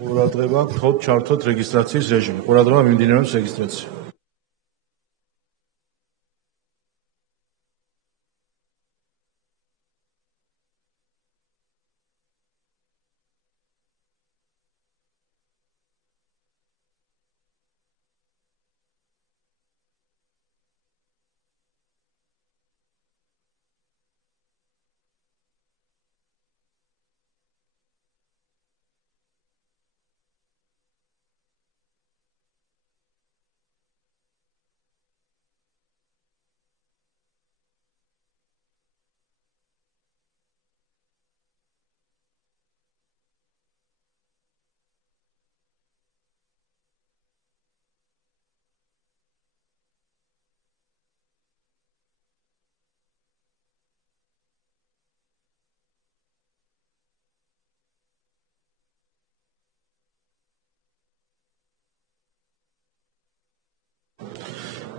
ყურადღება გთხოვთ ჩართოთ რეგისტრაციის რეჟიმი. ყურადღება მიმდინარეობს რეგისტრაცია.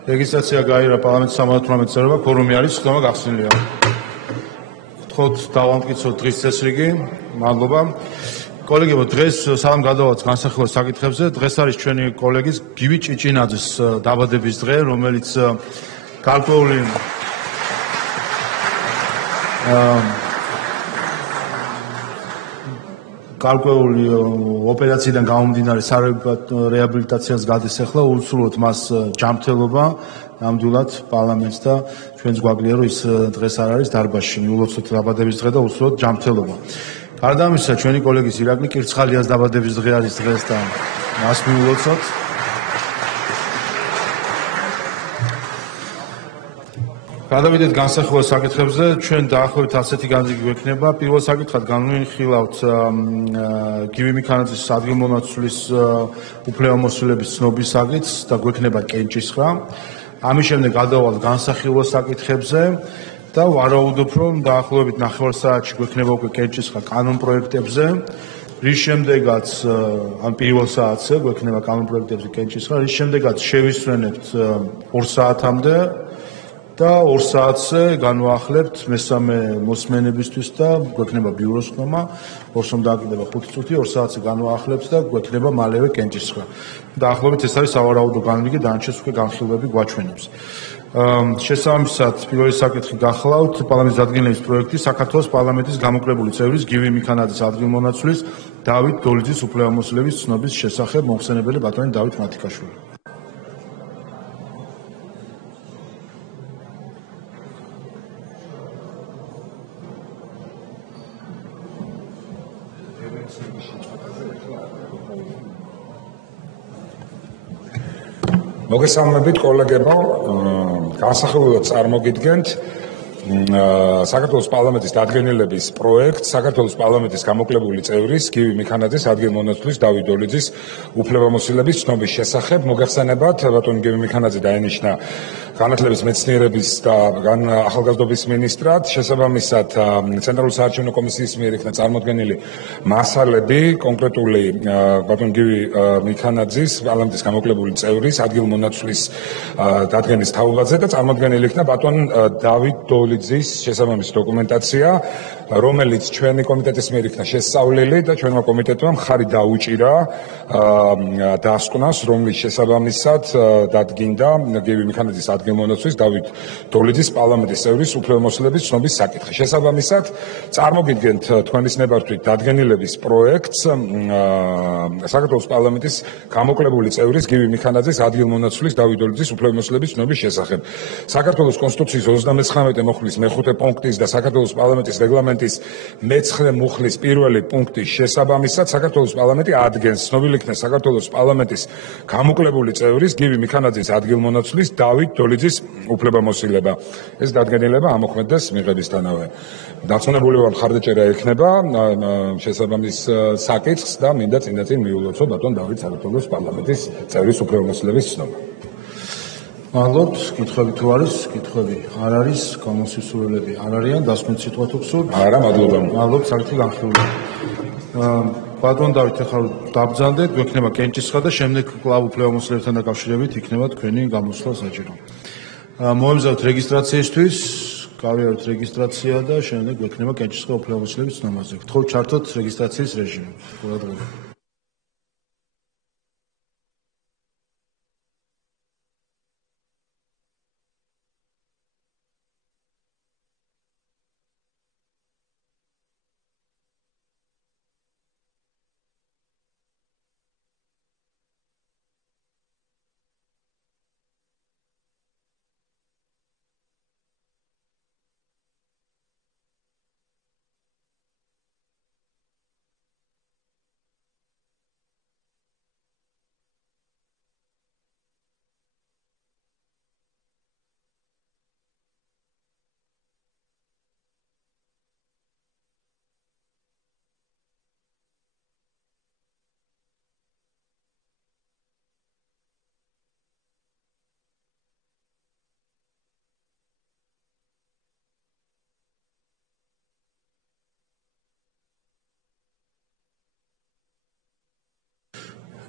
რეგისტრაცია გაიარა პარლამენტის 78 წევრობა, ფორუმი არის, ხდება გახსნილია. გთხოვთ დავამტკიცოთ დღის წესრიგი. მადლობა. კოლეგებო, დღეს სალამ გადავალთ განსახილველ საკითხებზე. დღეს არის ჩვენი კოლეგის გივი ჭიჭინაძის დაბადების დღე, რომელიც გარკვეული ოპერაციიდან გამომდინარე სარეაბილიტაციას გადის ახლა, უსურვოთ მას ჯანმრთელობა, ნამდვილად პარლამენტს და ჩვენს გვაკლია, რომ ის დღეს არ არის დარბაზში. მიულოცოთ დაბადების დღე და უსურვოთ ჯანმრთელობა. გარდა ამისა, ჩვენი კოლეგის ირაკლი კირცხალიას დაბადების დღე არის დღეს და მას მიულოცოთ. გადავიდეთ განსახილველ საკითხებზე. ჩვენ დაახლოებით ასეთი განზიგი გვექნება. პირველ საკითხად განვიხილავთ გივი მიქანაძის ადგილმონაცვლის უფლებამოსილების ცნობის საკითხს და გვექნება კენჭისხრა. ამის შემდეგ გადავალთ განსახილველ საკითხებზე და ვარაუდობ, რომ დაახლოებით 9 საათში გვექნება უკვე კენჭისხრა კანონპროექტებზე. რის შემდეგაც ან პირველ საათზე გვექნება კანონპროექტებზე კენჭისხრა, რის შემდეგაც შევისვენებთ 2 საათამდე და 2 საათზე განვაახლებთ მესამე მოსმენებისთვის და გვექნება ბიუროს ხმა. ორსომ დააკიდება 5 წუთი, 2 საათზე განვაახლებთ და გვექნება მალევე კენჭისხრა. დაახლოებით ეს არის სავარაუდო განრიგი, დანარჩენს უკვე განხილვები გვაჩვენებს. შესაბამისად, პირველი საკითხი გახლავთ პარლამენტის დადგენილების პროექტი საქართველოს პარლამენტის გამოკრებული წევრის გივი მიქანაძის ადგილმონაცვლის დავით დოლიძის უფლებამოსილების ცნობის შესახებ მოხსენებელი ბატონი დავით მათიკაშვილი. მოგესალმებით კოლეგებო, განსახილველად წარმოგიდგენთ საქართველოს პარლამენტის დადგენილების პროექტს საქართველოს პარლამენტის გამოკლებული წევრის გივი მიქანაძის ადგილმონაცვლის დავით დოლიძის უფლებამოსილების ცნობის შესახებ. მოგეხსენებათ, ბატონი გივი მიქანაძე დაინიშნა განათლების მეცნიერების და ახალგაზრდობის მინისტრად. შესაბამისად, ცენტრალური საარჩევნო კომისიის მიერ იქნა წარმოდგენილი მასალები კონკრეტული ბატონ გივი მიქანაძის პარლამენტის გამოკლებული წევრის ადგილმონაცვლის დადგენის თაობაზე და წარმოდგენილი იქნა ბატონ დავით დოლიძის შესაბამისი დოკუმენტაცია, რომელიც ჩვენი კომიტეტის მიერ იქნა შესწავლილი და ჩვენმა კომიტეტმა მხარი დაუჭირა დასკვნას, რომლის შესაბამისად დადგინდა გივი მიქანაძის ადგილმონაცვლის დავით დოლიძის პარლამენტის წევრის უფლებამოსილების ცნობის საკითხი. შესაბამისად, წარმოგიდგენთ თქვენის ნებართვით დადგენილების პროექტს საქართველოს პარლამენტის გამოკლებული წევრის გივი მიქანაძის ადგილმონაცვლის დავით დოლიძის უფლებამოსილების ცნობის შესახებ. საქართველოს კონსტიტუციის 39 მუხლის მე-5 პუნქტის და საქართველოს პარლამენტის რეგლამენტის მე-9 მუხლის 1 პუნქტის შესაბამისად საქართველოს პარლამენტი ადგენს ცნობილი იქნა საქართველოს პარლამენტის გამოკლებული წევრის გივი მიქანაძის ადგილმონაცვლის დავით დოლიძის უფლებამოსილება. ეს დადგენილება ამოქმედდეს მიღებისთანავე. დარწმუნებული ვარ, მხარდაჭერა ექნება შესაბამის საკითხს და მინდა წინდაწინ მიულოცო ბატონ დავით საქართველოს პარლამენტის წევრის უფლებამოსილების ცნობა. მადლობთ, კითხვები თუ არის, კითხვები არ არის, გამოსისურველები არ არიან, დასკვნით სიტყვა თუ გსურთ? არა, მადლობა. მადლობთ, საკითხი განხილულია. ბატონ დავით, ახლა დაბრძანდეთ, გვექნება კენჭისხრა და შემდეგ კვლავ უფლებამოსილებთან დაკავშირებით იქნება თქვენი გამოსვლა საჭირო. მოემზადოთ რეგისტრაციისთვის, გავიაროთ რეგისტრაცია და შემდეგ გვექნება კენჭისხრა უფლებამოსილების ცნობაზე. გთხოვთ ჩართოთ რეგისტრაციის რეჟიმი. ყურადღება.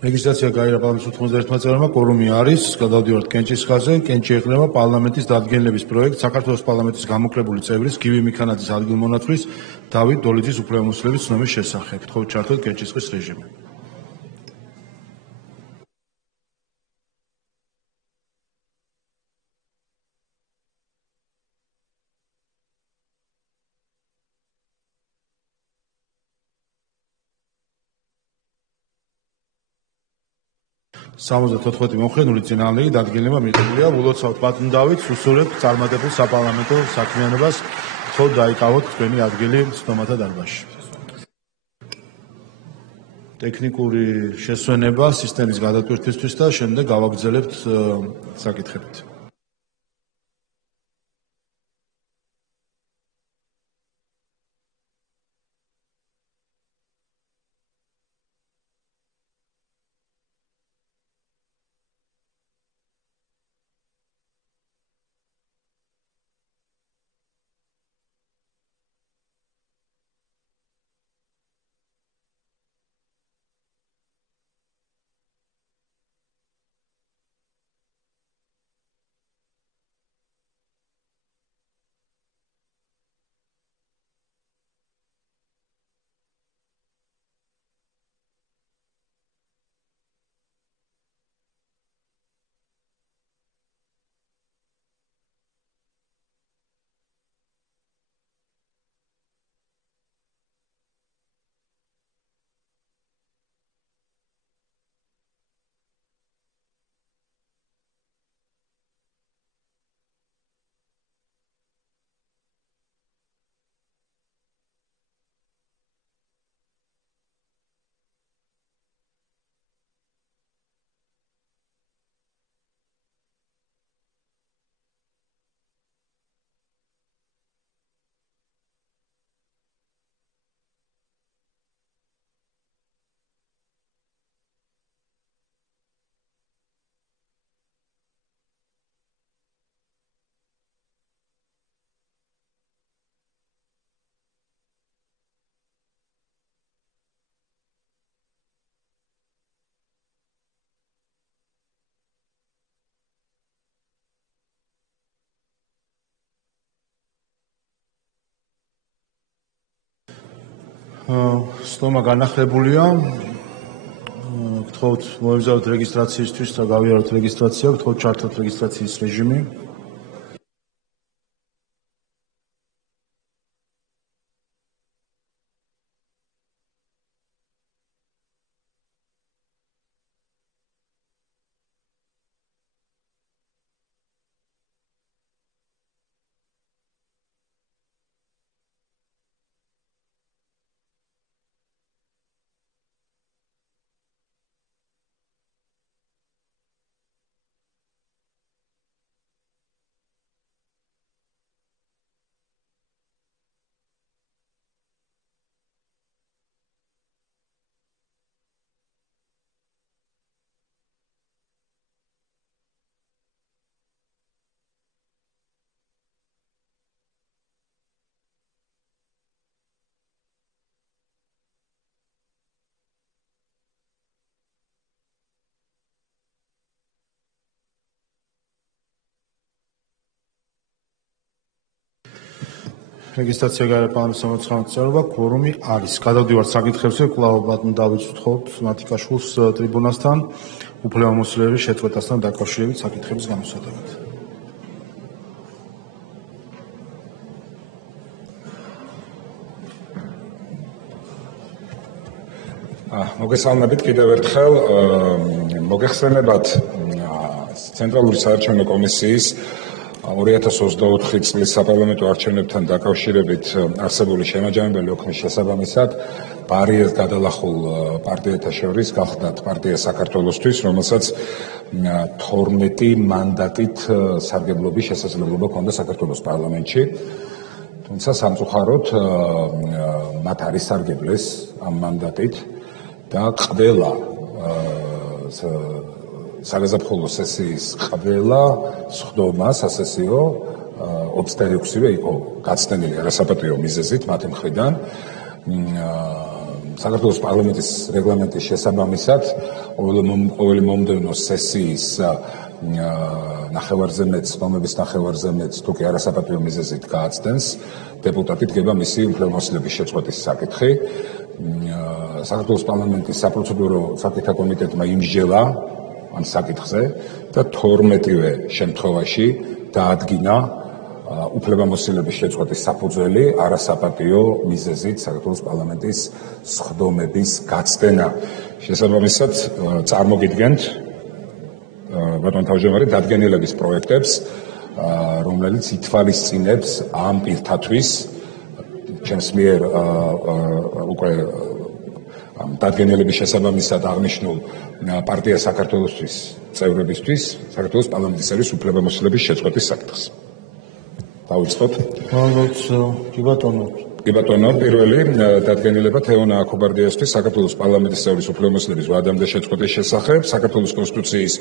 რეგისტრაცია გაირა პარლამენტის 91 წევრმა, კორუმი არის, გადავდივართ კენჭის ხაზზე, კენჭი ეყრება პარლამენტის დადგენილების პროექტს საქართველოს პარლამენტის გამოკლებული წევრის გივი მიქანაძის ადგილმონათვლის დავით დოლიძის უფლებამოსილების ცნობის შესახებ. გთხოვთ ჩართოთ კენჭის ხის რეჟიმი. სამოცდათოთხმეტი მომხრენული წინააღმდეგი დადგენილება მიღებულია. ულოცავთ ბატონ დავითს, უსურვებთ წარმატებულ საპარლამენტო საქმიანობას. გთხოვთ დაიკავოთ თქვენი ადგილი ცნობათა დარბაზში. ტექნიკური შესვენება სისტემის გადატვირთვისთვის და შემდეგ გავაგრძელებთ საკითხებით. სტომა განახლებულია. გთხოვთ მოემზადოთ რეგისტრაციისთვის და გავიაროთ რეგისტრაცია. გთხოვთ ჩართოთ რეგისტრაციის რეჟიმი. რეგისტრაცია გაირა პარლამენტის 69 წევრობა, კორუმი არის. გადავდივართ საკითხებზე, კვლავ ბატონ დავითს ვთხოვთ მათიკაშვილს ტრიბუნასთან უფლებამოსილების შეწყვეტასთან დაკავშირებით საკითხების გამოსადებად. მოგესალმებით კიდევ ერთხელ. მოგეხსენებათ ცენტრალური საარჩევნო კომისიის 2024 წლის საპარლამენტო არჩევნებთან დაკავშირებით არსებული შემაჯამებელი ოქმის შესაბამისად ბარიერს გადალახულ პარტიათა შორის გახდათ პარტია საქართველოსთვის, რომელსაც 12 მანდატით სარგებლობის შესაძლებლობა ჰქონდა საქართველოს პარლამენტში. თუმცა სამწუხაროდ მათ არის სარგებლეს ამ მანდატით და ყველა საგაზაფხულო სესიის ყველა სხდომა სასესიო 26-ვე იყო გაცდენილი არასაპატიო მიზეზით მათი მხრიდან. საქართველოს პარლამენტის რეგლამენტის შესაბამისად ყოველი მომდევნო სესიის ნახევარზე მეც, ხმების ნახევარზე მეც თუ კი არასაპატიო მიზეზით გააცდენს, დეპუტატი დგება მისი უფლებამოსილების შეწყვეტის საკითხი. საქართველოს პარლამენტის საპროცედურო საკითხთა კომიტეტმა იმსჯელა ამ საკითხზე და 12-ვე შემთხვევაში დაადგინა უფლებამოსილების შეწყვეტის საფუძველი არასაპატიო მიზეზით საქართველოს პარლამენტის სხდომების გაცდენა. შესაბამისად, წარმოგიდგენთ ბატონ თავმჯდომარე დადგენილების პროექტებს, რომელიც ითვალისწინებს ამ პირთათვის ჩემს მიერ უკვე დადგენილების შესაბამისად აღნიშნულ პარტია საქართველოსთვის წევრებისთვის საქართველოს პარლამენტის წევრის უფლებამოსილების შეწყვეტის საკითხს. დავიწყოთ. კი ბატონო, პირველი დადგენილება თეონა აქობარდიასთვის საქართველოს პარლამენტის წევრის უფლებამოსილების ვადამდე შეწყვეტის შესახებ საქართველოს კონსტიტუციის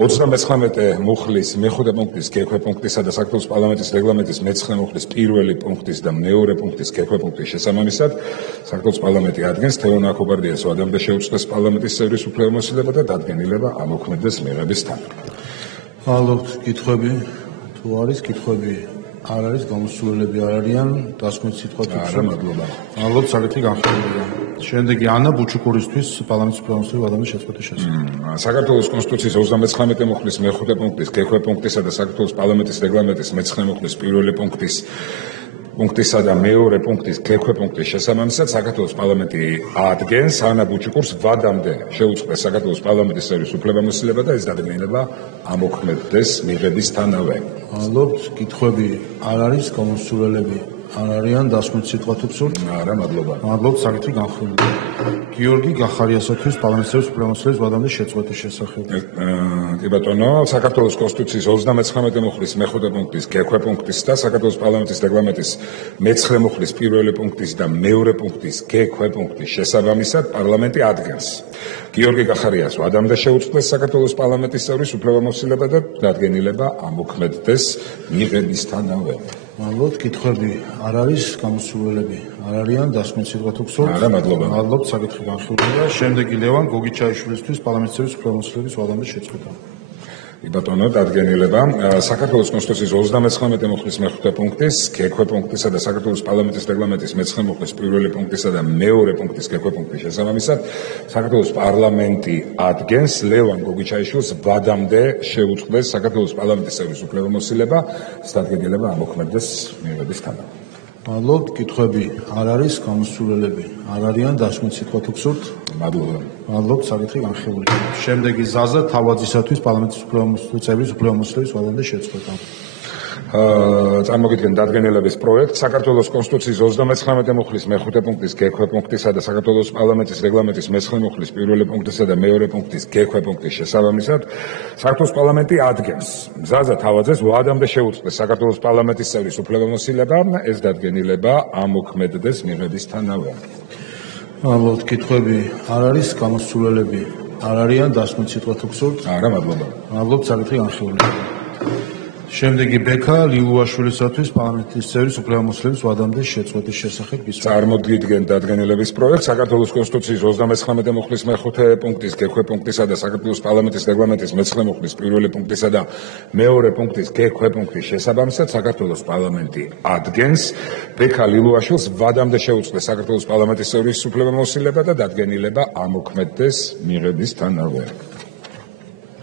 39 მუხლის მე-5 პუნქტის გ-ქვე პუნქტისა და საქართველოს პარლამენტის რეგლამენტის მე-9 მუხლის პირველი პუნქტის და მე-2 პუნქტის გ-ქვე პუნქტის შესაბამისად საქართველოს პარლამენტი ადგენს თეონა აქობარდიას ვადამდე შეუწყდეს პარლამენტის წევრის უფლებამოსილება და დადგენილება ამოქმედდეს მიღების თანა. ალბათ კითხვები თუ არის კითხვები არ არის გამოსულები არ არიან დასკვნის სიტყვა თუ არა მადლობა. ალბათ საკითხი განხილულია. შემდეგი ანა ბუჩუკურისთვის პარლამენტის უფლებამოსილების ვადამდე შეწყვეტის შესახებ. საქართველოს კონსტიტუციის 39 მუხლის მე-5 პუნქტის გ-ქვე პუნქტისა და საქართველოს პარლამენტის რეგლამენტის მე-9 მუხლის პირველი პუნქტისა და მე-2 პუნქტის გ-ქვე პუნქტის შესაბამისად საქართველოს პარლამენტი ადგენს ანა ბუჩუკურს ვადამდე შეუწყდეს საქართველოს პარლამენტის წევრის უფლებამოსილება და ეს დადგენილება ამოქმედდეს მიღებისთანავე. ალბათ კითხვები არ არის გამოსულები არ არიან დასკვნის სიტყვა თუ გსურთ? არა, მადლობა. მადლობთ, საკითხი განხილულია. გიორგი გახარიასათვის პარლამენტის წევრის უფლებამოსილების ვადამდე შეწყვეტის შესახებ. კი ბატონო, საქართველოს კონსტიტუციის 39 მუხლის მე-5 პუნქტის გ-ქვე პუნქტის და საქართველოს პარლამენტის რეგლამენტის მე-9 მუხლის პირველი პუნქტის და მე-2 პუნქტის გ-ქვე პუნქტის შესაბამისად პარლამენტი ადგენს გიორგი გახარიას ვადამდე შეუწყდეს საქართველოს პარლამენტის წევრის უფლებამოსილება და დადგენილება ამოქმედდეს მიღებისთანავე. მადლობთ, კითხვები არ არის გამოსულები არ არიან დასკვნის სიტყვა თუ გსურთ? არა, მადლობა. მადლობთ, საკითხი განხილულია. შემდეგი ლევან გოგიჩაიშვილისთვის პარლამენტის წევრის უფლებამოსილების ვადამდე შეწყვეტა. ბატონო, დადგენილება საქართველოს კონსტიტუციის 39 მუხლის მე-5 პუნქტის გ-ქვე პუნქტისა და საქართველოს პარლამენტის რეგლამენტის მე-9 მუხლის პირველი პუნქტისა და მე-2 პუნქტის გ-ქვე პუნქტის შესაბამისად საქართველოს პარლამენტი ადგენს ლევან გოგიჩაიშვილს ვადამდე შეუწყდეს საქართველოს პარლამენტის წევრის უფლებამოსილება და დადგენილება ამოქმედდეს მიღების თანა. მადლობთ, კითხვები არ არის გამოსულები არ არიან დასკვნის სიტყვა თუ გსურთ? მადლობა. მადლობთ, საკითხი განხილულია. შემდეგი ზაზა თავაძისათვის პარლამენტის წევრის უფლებამოსილების ვადამდე შეწყვეტა. წარმოგიდგენთ დადგენილების პროექტს საქართველოს კონსტიტუციის 39 მუხლის მე-5 პუნქტის გ-ქვე პუნქტისა და საქართველოს პარლამენტის რეგლამენტის მე-9 მუხლის პირველი პუნქტისა და მე-2 პუნქტის გ-ქვე პუნქტის შესაბამისად საქართველოს პარლამენტი ადგენს ზაზა თავაძეს ვადამდე შეუწყდეს საქართველოს პარლამენტის წევრის უფლებამოსილება და ეს დადგენილება ამოქმედდეს მიღებისთანავე. მადლობთ, კითხვები არ არის გამოსულები არ არიან დასკვნის სიტყვა თუ გსურთ? არა, მადლობა. მადლობთ, საკითხი განხილულია. შემდეგი ბექა ლიუაშვილისათვის პარლამენტის წევრის უფლებამოსილების ვადამდე შეწყვეტის შესახებ გისურვებთ. წარმოგიდგენთ დადგენილების პროექტს საქართველოს კონსტიტუციის 39 მუხლის მე-5 პუნქტის გ-ქვე პუნქტისა და საქართველოს პარლამენტის რეგლამენტის მე-9 მუხლის პირველი პუნქტისა და მე-2 პუნქტის გ-ქვე პუნქტის შესაბამისად საქართველოს პარლამენტი ადგენს ბექა ლიუაშვილს ვადამდე შეუწყდეს საქართველოს პარლამენტის წევრის უფლებამოსილება და დადგენილება ამოქმედდეს მიღებისთანავე.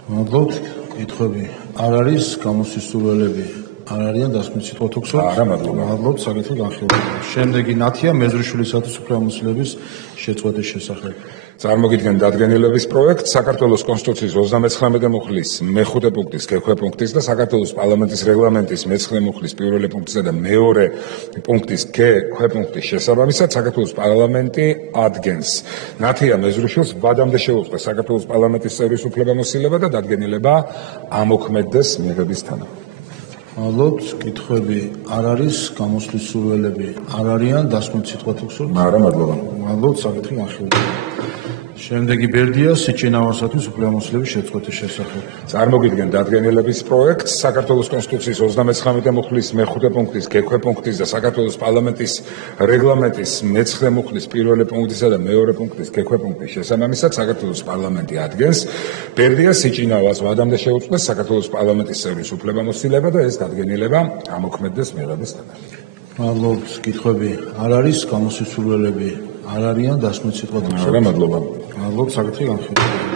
მადლობთ, კითხვები არ არის გამოსულები არ არიან დასკვნის სიტყვა თუ გსურთ? არა, მადლობა. მადლობთ, საკითხი განხილულია. შემდეგი ნათია მეზრიშვილისათვის უფლებამოსილების შეწყვეტის შესახებ. წარმოგიდგენთ დადგენილების პროექტს საქართველოს კონსტიტუციის 39 მუხლის მე-5 პუნქტის გ-ქვე პუნქტის და საქართველოს პარლამენტის რეგლამენტის მე-9 მუხლის პირველი პუნქტისა და მე-2 პუნქტის გ-ქვე პუნქტის შესაბამისად საქართველოს პარლამენტი ადგენს ნათია მეზრიშვილს ვადამდე შეუწყდეს საქართველოს პარლამენტის წევრის უფლებამოსილება და დადგენილება ამოქმედდეს მიღებისთანავე. მადლობთ, კითხვები არ არის გამოსულები არ არიან დასკვნის სიტყვა თუ გსურთ? არა, მადლობა. მადლობთ, საკითხი განხილულია. შემდეგი ბერდია სიჩინავასათვის უფლებამოსილების შეწყვეტის შესახებ. წარმოგიდგენ დადგენილების პროექტს საქართველოს კონსტიტუციის 39 მუხლის მე-5 პუნქტის გექვე პუნქტის და საქართველოს პარლამენტის რეგლამენტის მე-9 მუხლის პირველი პუნქტისა და მეორე პუნქტის გექვე პუნქტის შესაბამისად საქართველოს პარლამენტი ადგენს ბერდია სიჩინავას ვადამდე შეუწყდეს საქართველოს პარლამენტის წევრის უფლებამოსილება და ეს დადგენილება ამოქმედდეს მიღების თანახმად. მადლობთ, კითხვები არ არის, გამოსასურველები არ არიან, დასმით სიტყვა დაგვრჩა. მადლობა. მადლობთ, საკითხი განხილულია.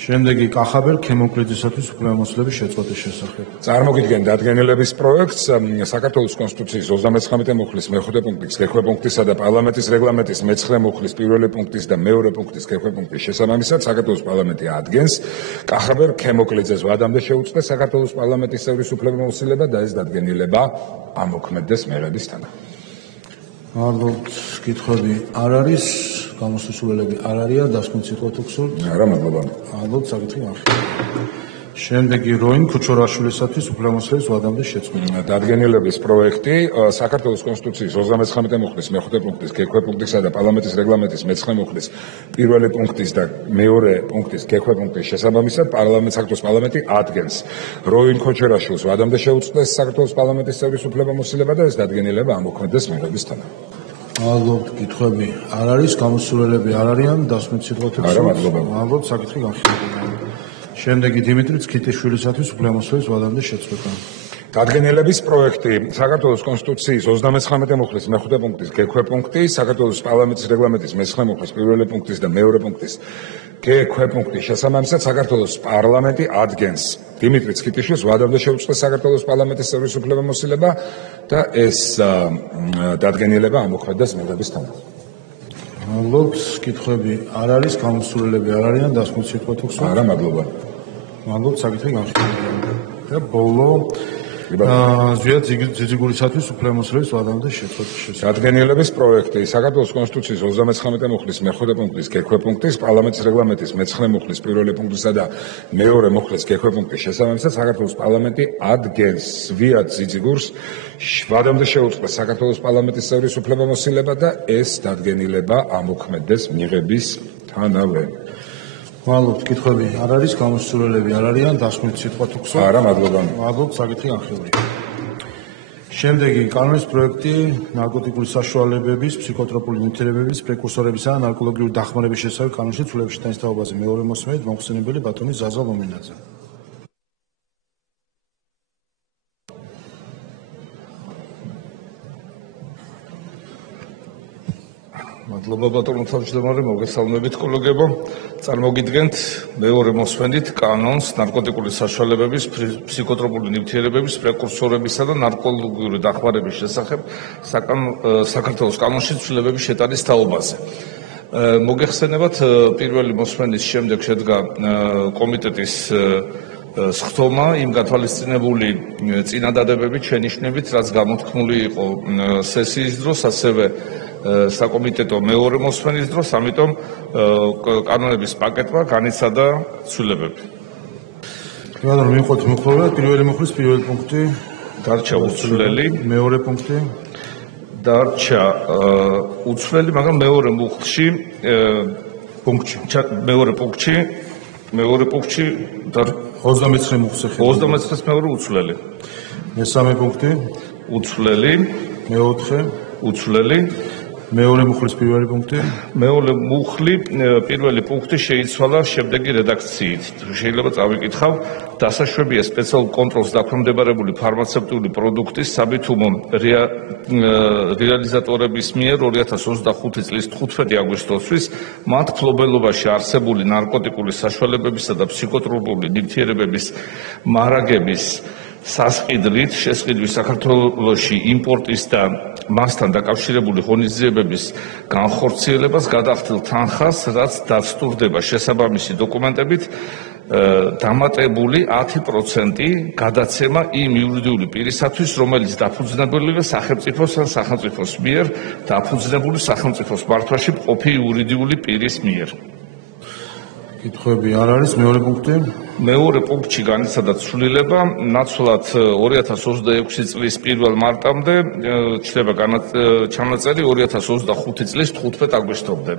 შემდეგი კახაბერ ქემოკლიდისათვის უფლებამოსილების შეწყვეტის შესახებ. წარმოგიდგენ დადგენილების პროექტს საქართველოს კონსტიტუციის 39 მუხლის მე-5 პუნქტის გექვე პუნქტისა და პარლამენტის რეგლამენტის მე-9 მუხლის პირველი პუნქტის და მეორე პუნქტის გექვე პუნქტის შესაბამისად საქართველოს პარლამენტი ადგენს კახაბერ ქემოკლიძეს ვადამდე შეუწყდეს საქართველოს პარლამენტის წევრის უფლებამოსილება და ეს დადგენილება ამოქმედდეს მიღების თანახმად. მადლობთ, კითხვები არ არის, გამოსასურველები არ არიან, დასმით სიტყვა თუ გსურთ? არა, მადლობა. მადლობთ, საკითხი განხილულია. შემდეგი როინ ქუჩორაშვილისათვის უფლებამოსილების ვადამდე შეწყვეტა. დადგენილების პროექტი საქართველოს კონსტიტუციის 39 მუხლის მე-5 პუნქტის გექვე პუნქტისა და პარლამენტის რეგლამენტის მე-9 მუხლის პირველი პუნქტის და მეორე პუნქტის გექვე პუნქტის შესაბამისად საქართველოს პარლამენტი ადგენს როინ ქუჩორაშვილს ვადამდე შეუწყდეს საქართველოს პარლამენტის წევრის უფლებამოსილება და ეს დადგენილება ამოქმედდეს მიღების თანახმად. მადლობთ, კითხვები არ არის, გამოსასურველები არ არიან, დასმით სიტყვა თუ გსურთ? არა, მადლობა. მადლობთ, საკითხი განხილულია. შემდეგი დიმიტრი ცქიტიშვილისათვის უფლებამოსილების ვადამდე შეწყვეტა. დადგენილების პროექტი საქართველოს კონსტიტუციის 39 მუხლის მე-5 პუნქტის გექვე პუნქტი, საქართველოს პარლამენტის რეგლამენტის მე-9 მუხლის პირველი პუნქტის და მეორე პუნქტის გექვე პუნქტის შესაბამისად საქართველოს პარლამენტი ადგენს დიმიტრი ცქიტიშვილს ვადამდე შეუწყდეს საქართველოს პარლამენტის წევრის უფლებამოსილება და ეს დადგენილება ამოქმედდეს მიღების თანახმად. მადლობთ, კითხვები არ არის, გამოსასურველები არ არიან, დასმით სიტყვა თუ გსურთ? არა, მადლობა. მადლობთ, საკითხი განხილულია. და ბოლო ზვიად ძიძიგურისათვის უფლებამოსილების ვადამდე შეწყვეტის შესახებ. დადგენილების პროექტი საქართველოს კონსტიტუციის 39 მუხლის მე-5 პუნქტის გექვე პუნქტის, პარლამენტის რეგლამენტის მე-9 მუხლის პირველი პუნქტისა და მეორე მუხლის გექვე პუნქტის შესაბამისად საქართველოს პარლამენტი ადგენს ზვიად ძიძიგურს ვადამდე შეუწყდეს საქართველოს პარლამენტის წევრის უფლებამოსილება და ეს დადგენილება ამოქმედდეს მიღების თანავე. მადლობთ, კითხვები არ არის, გამოსასურველები არ არიან, დასმით სიტყვა თუ გსურთ? არა, მადლობა. მადლობთ, საკითხი განხილულია. შემდეგი კანონის პროექტი ნარკოტიკული საშუალებების, ფსიქოტროპული ნივთიერებების, პრეკურსორებისა და ნარკოლოგიური დახმარების შესახებ კანონში ცვლილების შეტანისთაობაზე მეორე მოსმენით მომხსენებელი ბატონი ზაზა ლომინაძე. მადლობა ბატონო თავმჯდომარე, მოგესალმებით კოლეგებო. წარმოგიდგენთ მეორე მოსმენით კანონს ნარკოტიკული საშუალებების, ფსიქოტროპული ნივთიერებების, პრეკურსორებისა და ნარკოლოგიური დახმარების შესახებ საქართველოს კანონში ცვლილებების შეტანის თაობაზე. მოგეხსენებათ, პირველი მოსმენის შემდეგ შედგა კომიტეტის სხდომა იმ გათვალისწინებული წინადადებებით, შენიშვნებით, რაც გამოთქმული იყო სესიის დროს, ასევე საკომიტეტო მეორე მოსმენის დროს, ამიტომ კანონების პაკეტმა განიცადა ცვლილებები. ბატონო, მიყვეთ მოხმარებად, პირველი მუხლის პირველი პუნქტი დარჩა უცვლელი, მეორე პუნქტი დარჩა უცვლელი, მაგრამ მეორე მუხლში მეორე პუნქტში 29 მუხლს ეხება. 29-ის მეორე უცვლელი. მესამე პუნქტი უცვლელი, მეოთხე უცვლელი, მეორე მუხლის პირველი პუნქტი. მეორე მუხლი პირველი პუნქტი შეიცვალა შემდეგი რედაქციით. შეიძლება წავიკითხავ, დასაშვებია სპეციალურ კონტროლს დაქვემდებარებული ფარმაცევტული პროდუქტის საბითუმო რეალიზატორების მიერ 2025 წლის 15 აგვისტოსთვის მათ ფლობელობაში არსებული ნარკოტიკული საშუალებებისა და ფსიქოტროპული ნივთიერებების მარაგების სასყიდლით შესყიდვის საქართველოში იმპორტის და მასთან დაკავშირებული ღონისძიებების განხორციელებას გადახდილ თანხას, რაც დასტურდება შესაბამისი დოკუმენტებით, დამატებული 10% გადაცემა იმ იურიდიული პირისათვის, რომელიც დაფუძნებულია სახელმწიფოს ან სახელმწიფოს მიერ დაფუძნებული სახელმწიფოს მართვაში მყოფი იურიდიული პირის მიერ. კითხვები არ არის, მეორე პუნქტი. მეორე პუნქტში განიცადა ცვლილება, ნაცვლად 2026 წლის 1 მარტამდე ჩნდება ჩანაწერი 2025 წლის 15 აგვისტომდე.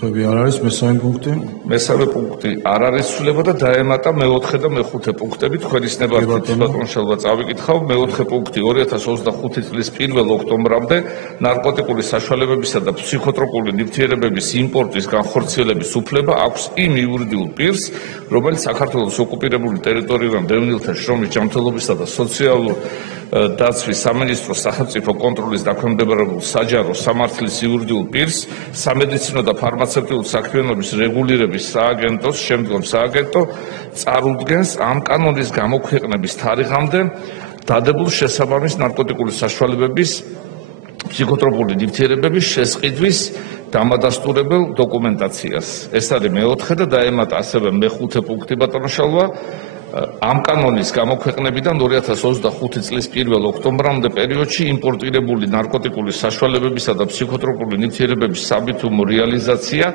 კითხვები არ არის, მესამე პუნქტი. მესამე პუნქტი არ არის ცვლილება და დაემატა მეოთხე და მეხუთე პუნქტები თქვენის ნებართვით ბატონშალვა წავიკითხავ. მეოთხე პუნქტი 2025 წლის 1 ოქტომბრამდე ნარკოტიკული საშუალებებისა და ფსიქოტროპული ნივთიერებების იმპორტის განხორციელების უფლება აქვს იმ იურიდიულ პირს, რომელიც საქართველოს ოკუპირებული ტერიტორიიდან დევნილთა შრომის ჯანმრთელობისა და სოციალურ დაცვის სამინისტროს სახელმწიფო კონტროლის დაქვემდებარებულ საჯარო სამართლის იურიდიულ პირს სამედიცინო და ფარმაცევტული საქმიანობის რეგულირების სააგენტოს შემდგომ სააგენტო წარუდგენს ამ კანონის გამოქვეყნების თარიღამდე დადებულ შესაბამის ნარკოტიკული საშუალებების ფსიქოტროპული ნივთიერებების შესყიდვის დამადასტურებელ დოკუმენტაციას. ეს არის მეოთხე და დაემატა ასევე მეხუთე პუნქტი ბატონშალვა. ამ კანონის გამოქვეყნებიდან 2025 წლის 1 ოქტომბრამდე პერიოდში იმპორტირებული ნარკოტიკული საშუალებებისა და ფსიქოტროპული ნივთიერებების საბითუმო რეალიზაცია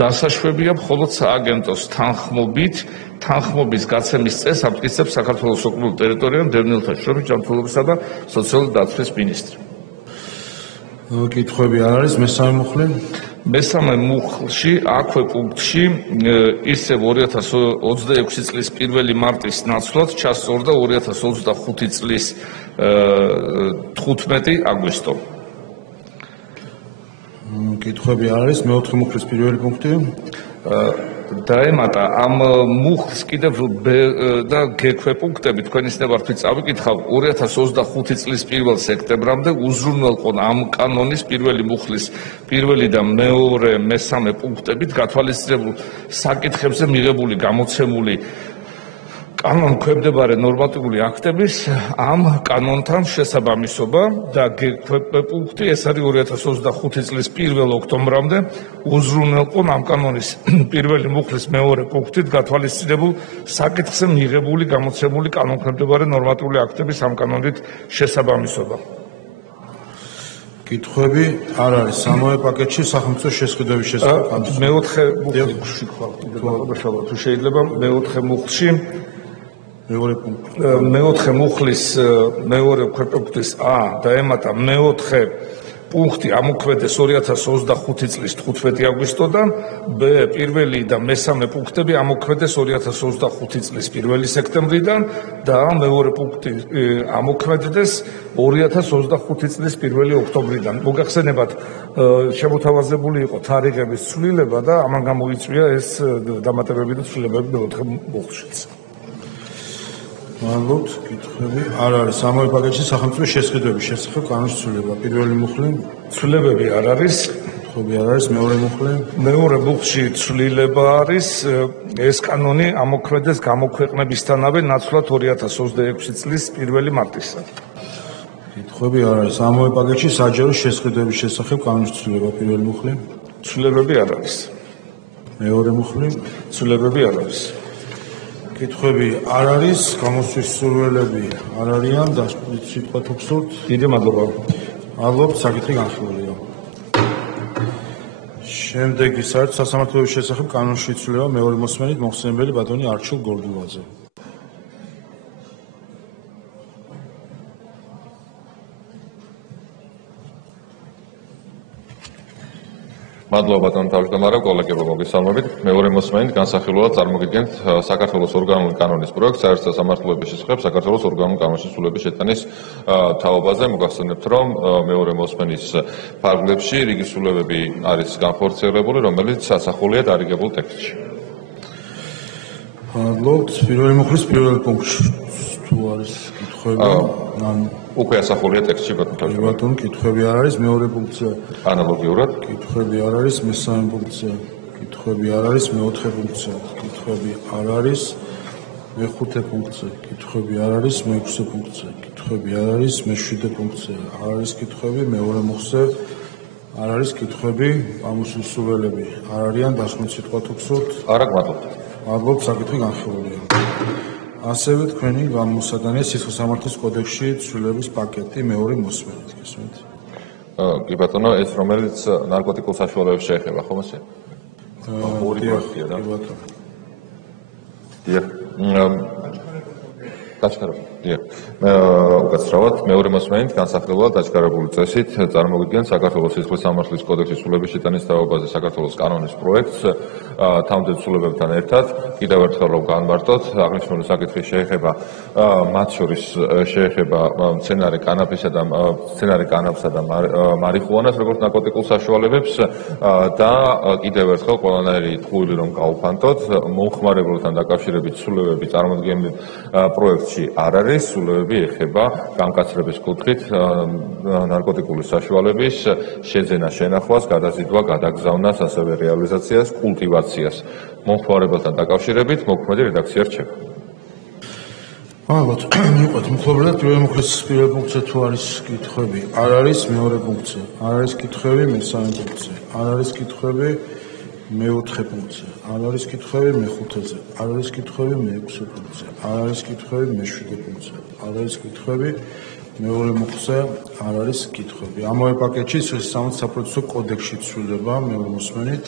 დასაშვებია მხოლოდ სააგენტოს თანხმობით. თანხმობის გაცემის წესს ამტკიცებს საქართველოს ოკუპირებულ ტერიტორიიდან დევნილთა შრომის ჯანმრთელობისა და სოციალური დაცვის მინისტრი. კითხვები არ არის, მესამე მუხლი. მესამე მუხლში, აქვე პუნქტში, ისევ 2026 წლის 1 მარტის ნაცვლად ჩასწორდა 2025 წლის 15 აგვისტო. კითხვები არ არის, მეოთხე მუხლის პირველი პუნქტი. დაემატა ამ მუხლს კიდევ და გექვე პუნქტები თქვენის ნებართვით წავიკითხავ 2025 წლის 1 სექტემბრამდე უზრუნველყონ ამ კანონის პირველი მუხლის პირველი და მეორე მესამე პუნქტებით გათვალისწინებულ საკითხებზე მიღებული გამოცემული კანონ ქვემდებარე ნორმატიული აქტების ამ კანონთან შესაბამისობა და პუნქტი ეს არის 2025 წლის 1 ოქტომბრამდე უზრუნველყონ ამ კანონის პირველი მუხლის მეორე პუნქტით გათვალისწინებულ საკითხზე მიღებული გამოცემული კანონ ქვემდებარე ნორმატიული აქტების ამ კანონით შესაბამისობა. კითხვები არ არის. სამივე პაკეტში სახელმწიფო შესყიდვების შესახებ. მეოთხე მუხლში თუ შეიძლება მეოთხე მუხლში მეოთხე მუხლის მეორე ქვეპუნქტის დაემატა მეოთხე პუნქტი ამოქმედეს 2025 წლის 15 აგვისტოდან, b პირველი და მესამე პუნქტები ამოქმედეს 2025 წლის 1 სექტემბრიდან და მეორე პუნქტი ამოქმედდეს 2025 წლის 1 ოქტომბრიდან. მოგახსენებათ, შემოთავაზებული იყო თარიღების ცვლილება და ამან გამოიწვია ეს დამატებები და ცვლილებები მეოთხე მუხლშიც. მადლობთ, კითხვები არ არის. სამივე პაკეტში სახელმწიფო შესყიდვების შესახებ კანონის ცვლილება. პირველი მუხლი. ცვლილებები არ არის. კითხვები არ არის. მეორე მუხლი. მეორე მუხლში ცვლილება არის. ეს კანონი ამოქმედეს გამოქვეყნებისთანავე ნაცვლად 2026 წლის 1 მარტისა. კითხვები არ არის. სამივე პაკეტში საჯარო შესყიდვების შესახებ კანონის ცვლილება. პირველი მუხლი. ცვლილებები არ არის. მეორე მუხლი. ცვლილებები არ არის. კითხვები არ არის, გამოსვლის სურვილები არ არიან, დასკვნით სიტყვა თუ გსურთ. დიდი მადლობა. მადლობთ, საკითხი განხილულია. შემდეგი საერთო სასამართლოების შესახებ კანონში იცვლება მეორე მოსმენით მოხსენებელი ბატონი არჩილ გორდულაძე. მადლობა ბატონო თავმჯდომარე, კოლეგებო, მოგესალმებით. მეორე მოსმენით განსახილველად წარმოგიდგენთ საქართველოს ორგანული კანონის პროექტს საერთო სასამართლოების შესახებ საქართველოს ორგანული კანონის სრულების შეტანის თაობაზე. მოგახსენებთ, რომ მეორე მოსმენის ფარგლებში რიგი სრულებები არის განხორციელებული, რომელიც ასახულია დარიგებულ ტექსტში. მადლობთ. პირველი მუხლის პირველ პუნქტში თუ არის კითხვები, უკვე ასახულია ტექსტში ბატონო თავმჯდომარე. ბატონო, კითხვები არ არის. მეორე პუნქტზე ანალოგიურად კითხვები არ არის. მესამე პუნქტზე კითხვები არ არის. მეოთხე პუნქტზე კითხვები არ არის. მეხუთე პუნქტზე კითხვები არ არის. მეექვსე პუნქტზე კითხვები არ არის. მეშვიდე პუნქტზე არ არის კითხვები. მეორე მუხლზე არ არის კითხვები. გამოსვლის სურვილები არ არიან, დასკვნით სიტყვა თუ გსურთ. არა, მადლობთ. მადლობთ, საკითხი განხილულია. ასევე თქვენი გამოსადენია სიცილსამართლის კოდექსში ცვლილების პაკეტი მეორე მოსმენით, გესმით? კი ბატონო, ეს რომელიც ნარკოტიკულ საშუალებებს შეეხება, ხომ ასე? ორი პროექტია და. კი ბატონო. დიახ. გაჩქარო. უკაცრავად მეორე მოსმენით განსახილველად დაჩქარებული წესით წარმოვიდგენთ საქართველოს სისხლის სამართლის კოდექსის სრულების შეტანის თაობაზე საქართველოს კანონის პროექტს თავმდაბლელ სრულებებთან ერთად კიდევ ერთხელ რომ განმარტოთ აღნიშნული საკითხი შეეხება მათ შორის შეეხება მცენარე კანაფისა და მცენარე კანაფსა და მარიხუანას როგორც ნარკოტიკულ საშუალებებს და კიდევ ერთხელ ყველანაირი ტყუილი რომ გავუფანტოთ მომხმარებელთან დაკავშირებით სრულებები წარმოდგენილ პროექტში არ არის სრულებები ეხება გამკაცრების კუთხით ნარკოტიკული საშუალების შეძენა შენახვას გადაზიდვა გადაგზავნას ასევე რეალიზაციას კულტივაციას მომხმარებელთან დაკავშირებით მოქმედი რედაქცია რჩება ალბათ მიყვეთ მახლობლად პირველ პუნქტზე თუ არის კითხვები არ არის მეორე პუნქტზე არ არის კითხვები მესამე პუნქტზე არ არის კითხვები მეოთხე პუნქტზე არ არის კითხვები მეხუთეზე არ არის კითხვები მეექვსე პუნქტზე არ არის კითხვები მეშვიდე პუნქტზე არ არის კითხვები მეორე პუნქტზე არ არის კითხვები ამავე პაკეტში სამართლის კოდექსში ცვლილება მეორე მოსმენით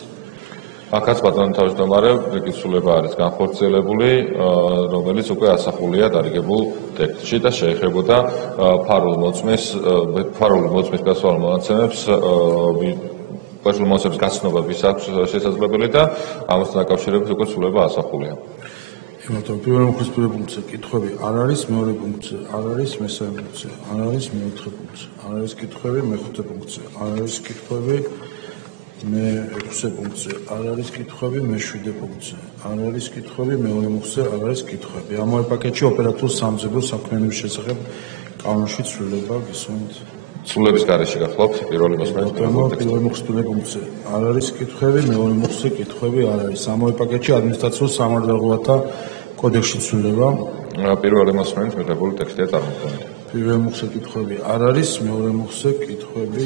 აქაც ბატონო თავმჯდომარე რეკისრულება არის განხორციელებული რომელიც უკვე ასახულია დარიგებულ ტექსტში და შეეხებოდა ფარულ მოწმის გასავალ მონაცემებს პერსონალურ მონაცემების გაცნობების აქვს შესაძლებელი და ამასთან დაკავშირებით უკვე ცვლილება ასახულია. იმიტომ პირველ პუნქტზე კითხვები არ არის, მეორე პუნქტზე არ არის, მესამე პუნქტზე არ არის, მეოთხე პუნქტზე არ არის კითხვები, მეხუთე პუნქტზე არ არის კითხვები, მეექვსე პუნქტზე არ არის კითხვები, მეშვიდე პუნქტზე არ არის კითხვები, მეორე პუნქტზე არ არის კითხვები. ამავე პაკეტში ოპერატულ სამძებრო საქმიანობის შესახებ კანონში ცვლილება გისმენთ. სრულების გარეშე გახლავთ პირველი მოსმენით. პირველ პუნქტზე არ არის კითხვები, მეორე პუნქტზე კითხვები არ არის. ამავე პაკეტში ადმინისტრაციულ სამართლებათა კოდექსში ცვლილება. პირველი მოსმენით მიღებული ტექსტია წარმოქმნილი. პირველ პუნქტზე კითხვები არ არის, მეორე პუნქტზე კითხვები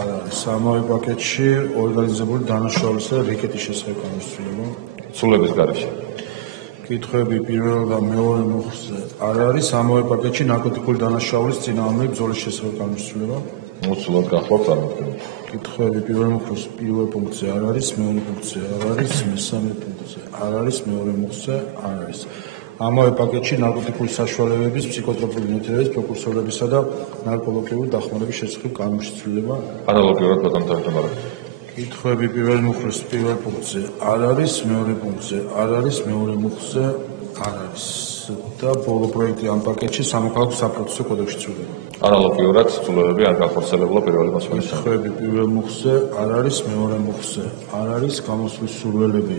არ არის. ამავე პაკეტში ორგანიზებული დანაშაულისა და რეკეტის შესახებ კანონის ცვლილება. სრულების გარეშე. კითხვები პირველ და მეორე პუნქტზე არ არის, ამავე პაკეტში ნარკოტიკული დანაშაულის წინააღმდეგ ბრძოლის შესახებ კანონის ცვლილება. უცვლად გახლავთ წარმოქმნილი. კითხვები პირველ პუნქტზე არ არის, მეორე პუნქტზე არ არის, მესამე პუნქტზე არ არის, მეორე პუნქტზე არ არის. ამავე პაკეტში ნარკოტიკული საშუალებების, ფსიქოტროპული ნივთიერების, პრეკურსორებისა და ნარკოლოგიური დახმარების შესახებ კანონში ცვლილება. ანალოგიურად ბატონო თავმჯდომარე. კითხვები პირველ პუნქტზე არ არის, მეორე პუნქტზე არ არის, მეორე პუნქტზე არ არის. და ბოლო პროექტი ამ პაკეტში სამოქალაქო საპროცესო კოდექსში ცვლილება. ანალოგიურად ცვლილებები არ განხორციელებულა პირველი მოსმენის. კითხვები პირველ პუნქტზე არ არის, მეორე პუნქტზე არ არის, გამოსვლის სურვილები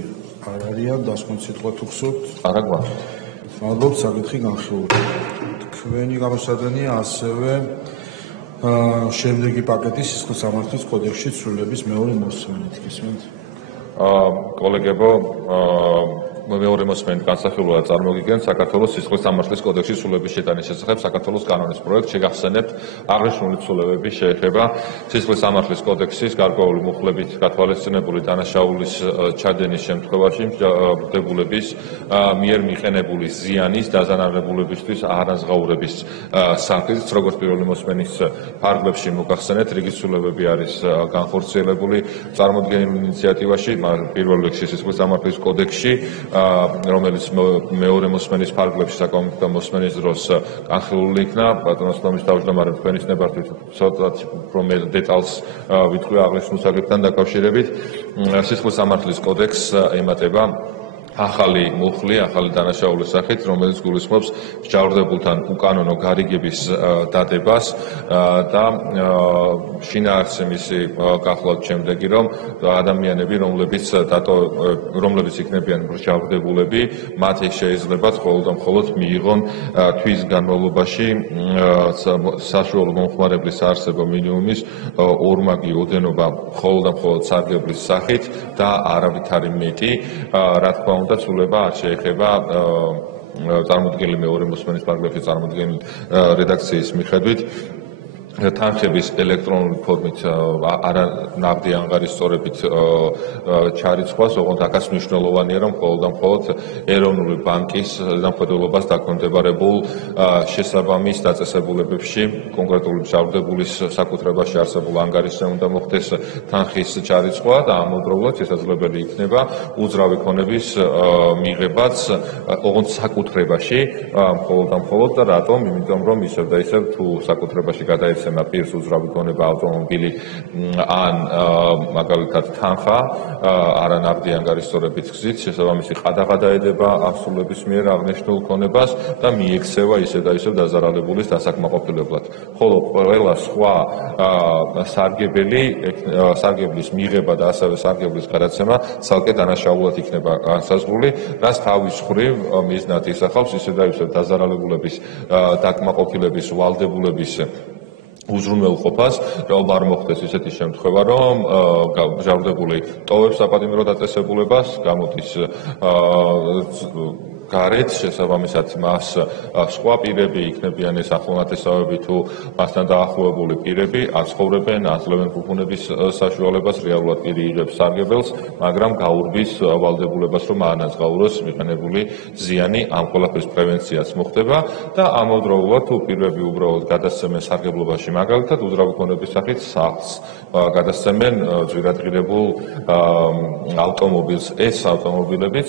არ არიან, დასკვნის სიტყვა თუ გსურთ? არა გვაქვს. მადლობთ, საკითხი განხილულია. თქვენი გამოსადენია ასევე შემდეგი პაკეტი სისხლის სამართლის კოდექსში ცვლილების მეორე მოსმენით. გისმენთ? კოლეგებო, მეორე მოსმენით განსახილველად წარმოგიდგენთ საქართველოს სისხლის სამართლის კოდექსში ცვლილების შეტანის შესახებ საქართველოს კანონის პროექტს. შეგახსენებთ, აღნიშნული ცვლილებები შეეხება სისხლის სამართლის კოდექსის გარკვეული მუხლებით გათვალისწინებული დანაშაულის ჩადენის შემთხვევაში მჯდებულების მიერ მიყენებული ზიანის დაზანარებულებისთვის არაზღაურების საფრთხის, როგორც პირველი მოსმენის ფარგლებში მოგახსენეთ, რიგი ცვლილებები არის განხორციელებული წარმოდგენილ ინიციატივაში, პირველ რიგში სისხლის სამართლის კოდექსში, რომელიც მეორე მოსმენის ფარგლებში საკონფლიქტო მოსმენის დროს განხილული იქნა. ბატონო სლომის თავმჯდომარე, თქვენის ნებართვით ცოტათ უფრო მეტ დეტალს ვიტყვი აღნიშნულ საკითხთან დაკავშირებით. სისხლის სამართლის კოდექსს ემატება ახალი მუხლი, ახალი დანაშაულის სახით, რომელიც გულისხმობს მსჯავრდებულთან უკანონო გარიგების დადებას და შინაარსი მისი გახლავთ შემდეგი, რომ ადამიანები, რომლებიც იქნებიან მსჯავრდებულები, მათ შეიძლება მხოლოდ და მხოლოდ მიიღონ თვის განმავლობაში საშუალო მომხმარებლის არსებო მინიმუმის ორმაგი ოდენობა მხოლოდ და მხოლოდ სარგებლის სახით და არავითარი მეტი, რა თქმა უნდა, ცვლილება არ შეეხება წარმოდგენილი მეორე მოსმენის ფარგლებში წარმოდგენილი რედაქციის მიხედვით თანხების ელექტრონული ფორმით არა ნაღდი ანგარის სწორებით ჩარიცხვას, ოღონდ აქაც მნიშვნელოვანია, რომ მხოლოდ ეროვნული ბანკის დამკვირვებლობას დაქვემდებარებულ შესაბამის დაწესებულებებში, კონკრეტული მჟავრდებულის საკუთრებაში არსებულ ანგარიშზე უნდა მოხდეს თანხის ჩარიცხვა და ამავდროულად შესაძლებელი იქნება უძრავი ქონების მიღებაც, ოღონდ საკუთრებაში, მხოლოდ და რატომ? იმიტომ რომ ისევ და ისევ თუ საკუთრებაში გადაეცემა პირს უძრავი ქონება, ავტომობილი ან მაგალითად თანხა არანაღდი ანგარიშწორებით გზით, შესაბამისი ყადაღადაედება ასულების მიერ აღნიშნულ ქონებას და მიექცევა ისევ და ისევ დაზარალებულის დასაკმაყოფილებლად. ხოლო ყველა სხვა სარგებლის მიღება და ასევე სარგებლის გადაცემა ცალკე დანაშაულად იქნება განსაზღვრული, რაც თავის მხრივ მიზნად ისახავს ისევ და ისევ დაზარალებულების დაკმაყოფილების ვალდებულების უზრუნველყოფას, რომ არ მოხდეს ისეთი შემთხვევა, რომ მჟავრდებული ტოვებს საპატიმრო დაწესებულებას, გამოდის გარეთ, შესაბამისად მას სხვა პირები იქნებიან ეს ახლონათესავები თუ მასთან დაახლოებული პირები აცხოვრებენ, აძლევენ ფუფუნების საშუალებას, რეალურად პირი იღებს სარგებელს, მაგრამ გაურბის ვალდებულებას, რომ აანაზღაუროს მიყენებული ზიანი, ამ ყველაფრის პრევენციაც მოხდება და ამავდროულად თუ პირები უბრალოდ გადასცემენ სარგებლობაში, მაგალითად უძრავი ქონების სახით სახლს გადასცემენ ძვირადღირებულ ავტომობილს, ეს ავტომობილებიც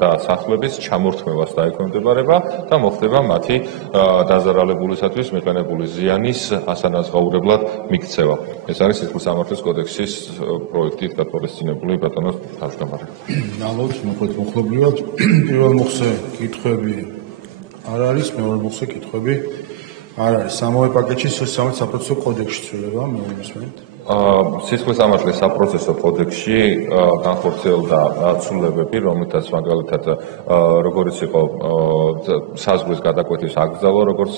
და სახლებიც ჩამორთმევას დაექვემდებარება და მოხდება მათი დაზარალებულისათვის მიყენებული ზიანის ასანაზღაურებლად მიქცევა. ეს არის სისხლის სამართლის კოდექსის პროექტით გათვალისწინებული ბატონოს თავმჯდომარე. ნალოდ მოხლებრივად პირველ მოხსე კითხვები არ არის, მეორე მოხსე კითხვები არ არის. სამივე პაკეტში სისხლის საპროცესო კოდექსში ცვლილება მოვიმესმენთ. სისხლის სამართლის საპროცესო კოდექსში განხორციელდა ცვლილებები, რომელთაც მაგალითად როგორც იყო საზღვრის გადაკვეთის აკრძალვა, როგორც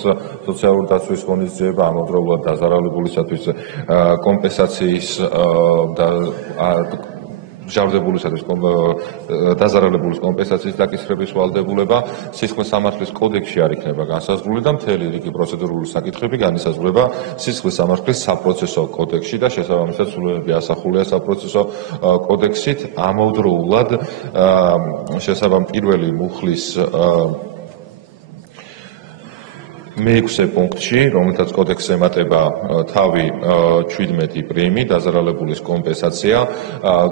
სოციალური დაცვის ღონისძიება, ამავდროულად დაზარალებულისათვის კომპენსაციის და მჟავრდებულისათვის დაზარალებულის კომპენსაციის დაკისრების ვალდებულება სისხლის სამართლის კოდექსში არ იქნება განსაზღვრული და მთელი რიგი პროცედურული საკითხები განისაზღვრება სისხლის სამართლის საპროცესო კოდექსში და შესაბამისად ცვლილებები ასახულია საპროცესო კოდექსით. ამავდროულად შესაბამისად პირველი მუხლის მეექვსე პუნქტში, რომელთაც კოდექსს ემატება თავი 17 პრიმი, დაზარალებულის კომპენსაცია,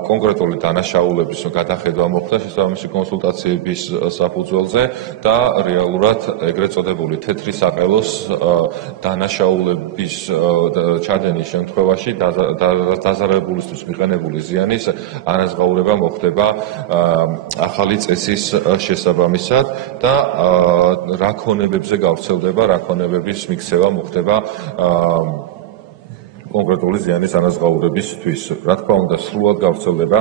კონკრეტული დანაშაულების გადახედვა მოხდა შესაბამისი კონსულტაციების საფუძველზე და რეალურად ეგრეთ წოდებული თეთრი საყელოს დანაშაულების ჩადენის შემთხვევაში დაზარალებულისთვის მიყენებული ზიანის ანაზღაურება მოხდება ახალი წესის შესაბამისად და რა ქონებებზე გავრცელდება ქონებების მიქცევა მოხდება კონკრეტული ზიანის ანაზღაურებისთვის. რა თქმა უნდა, სრულად გავრცელდება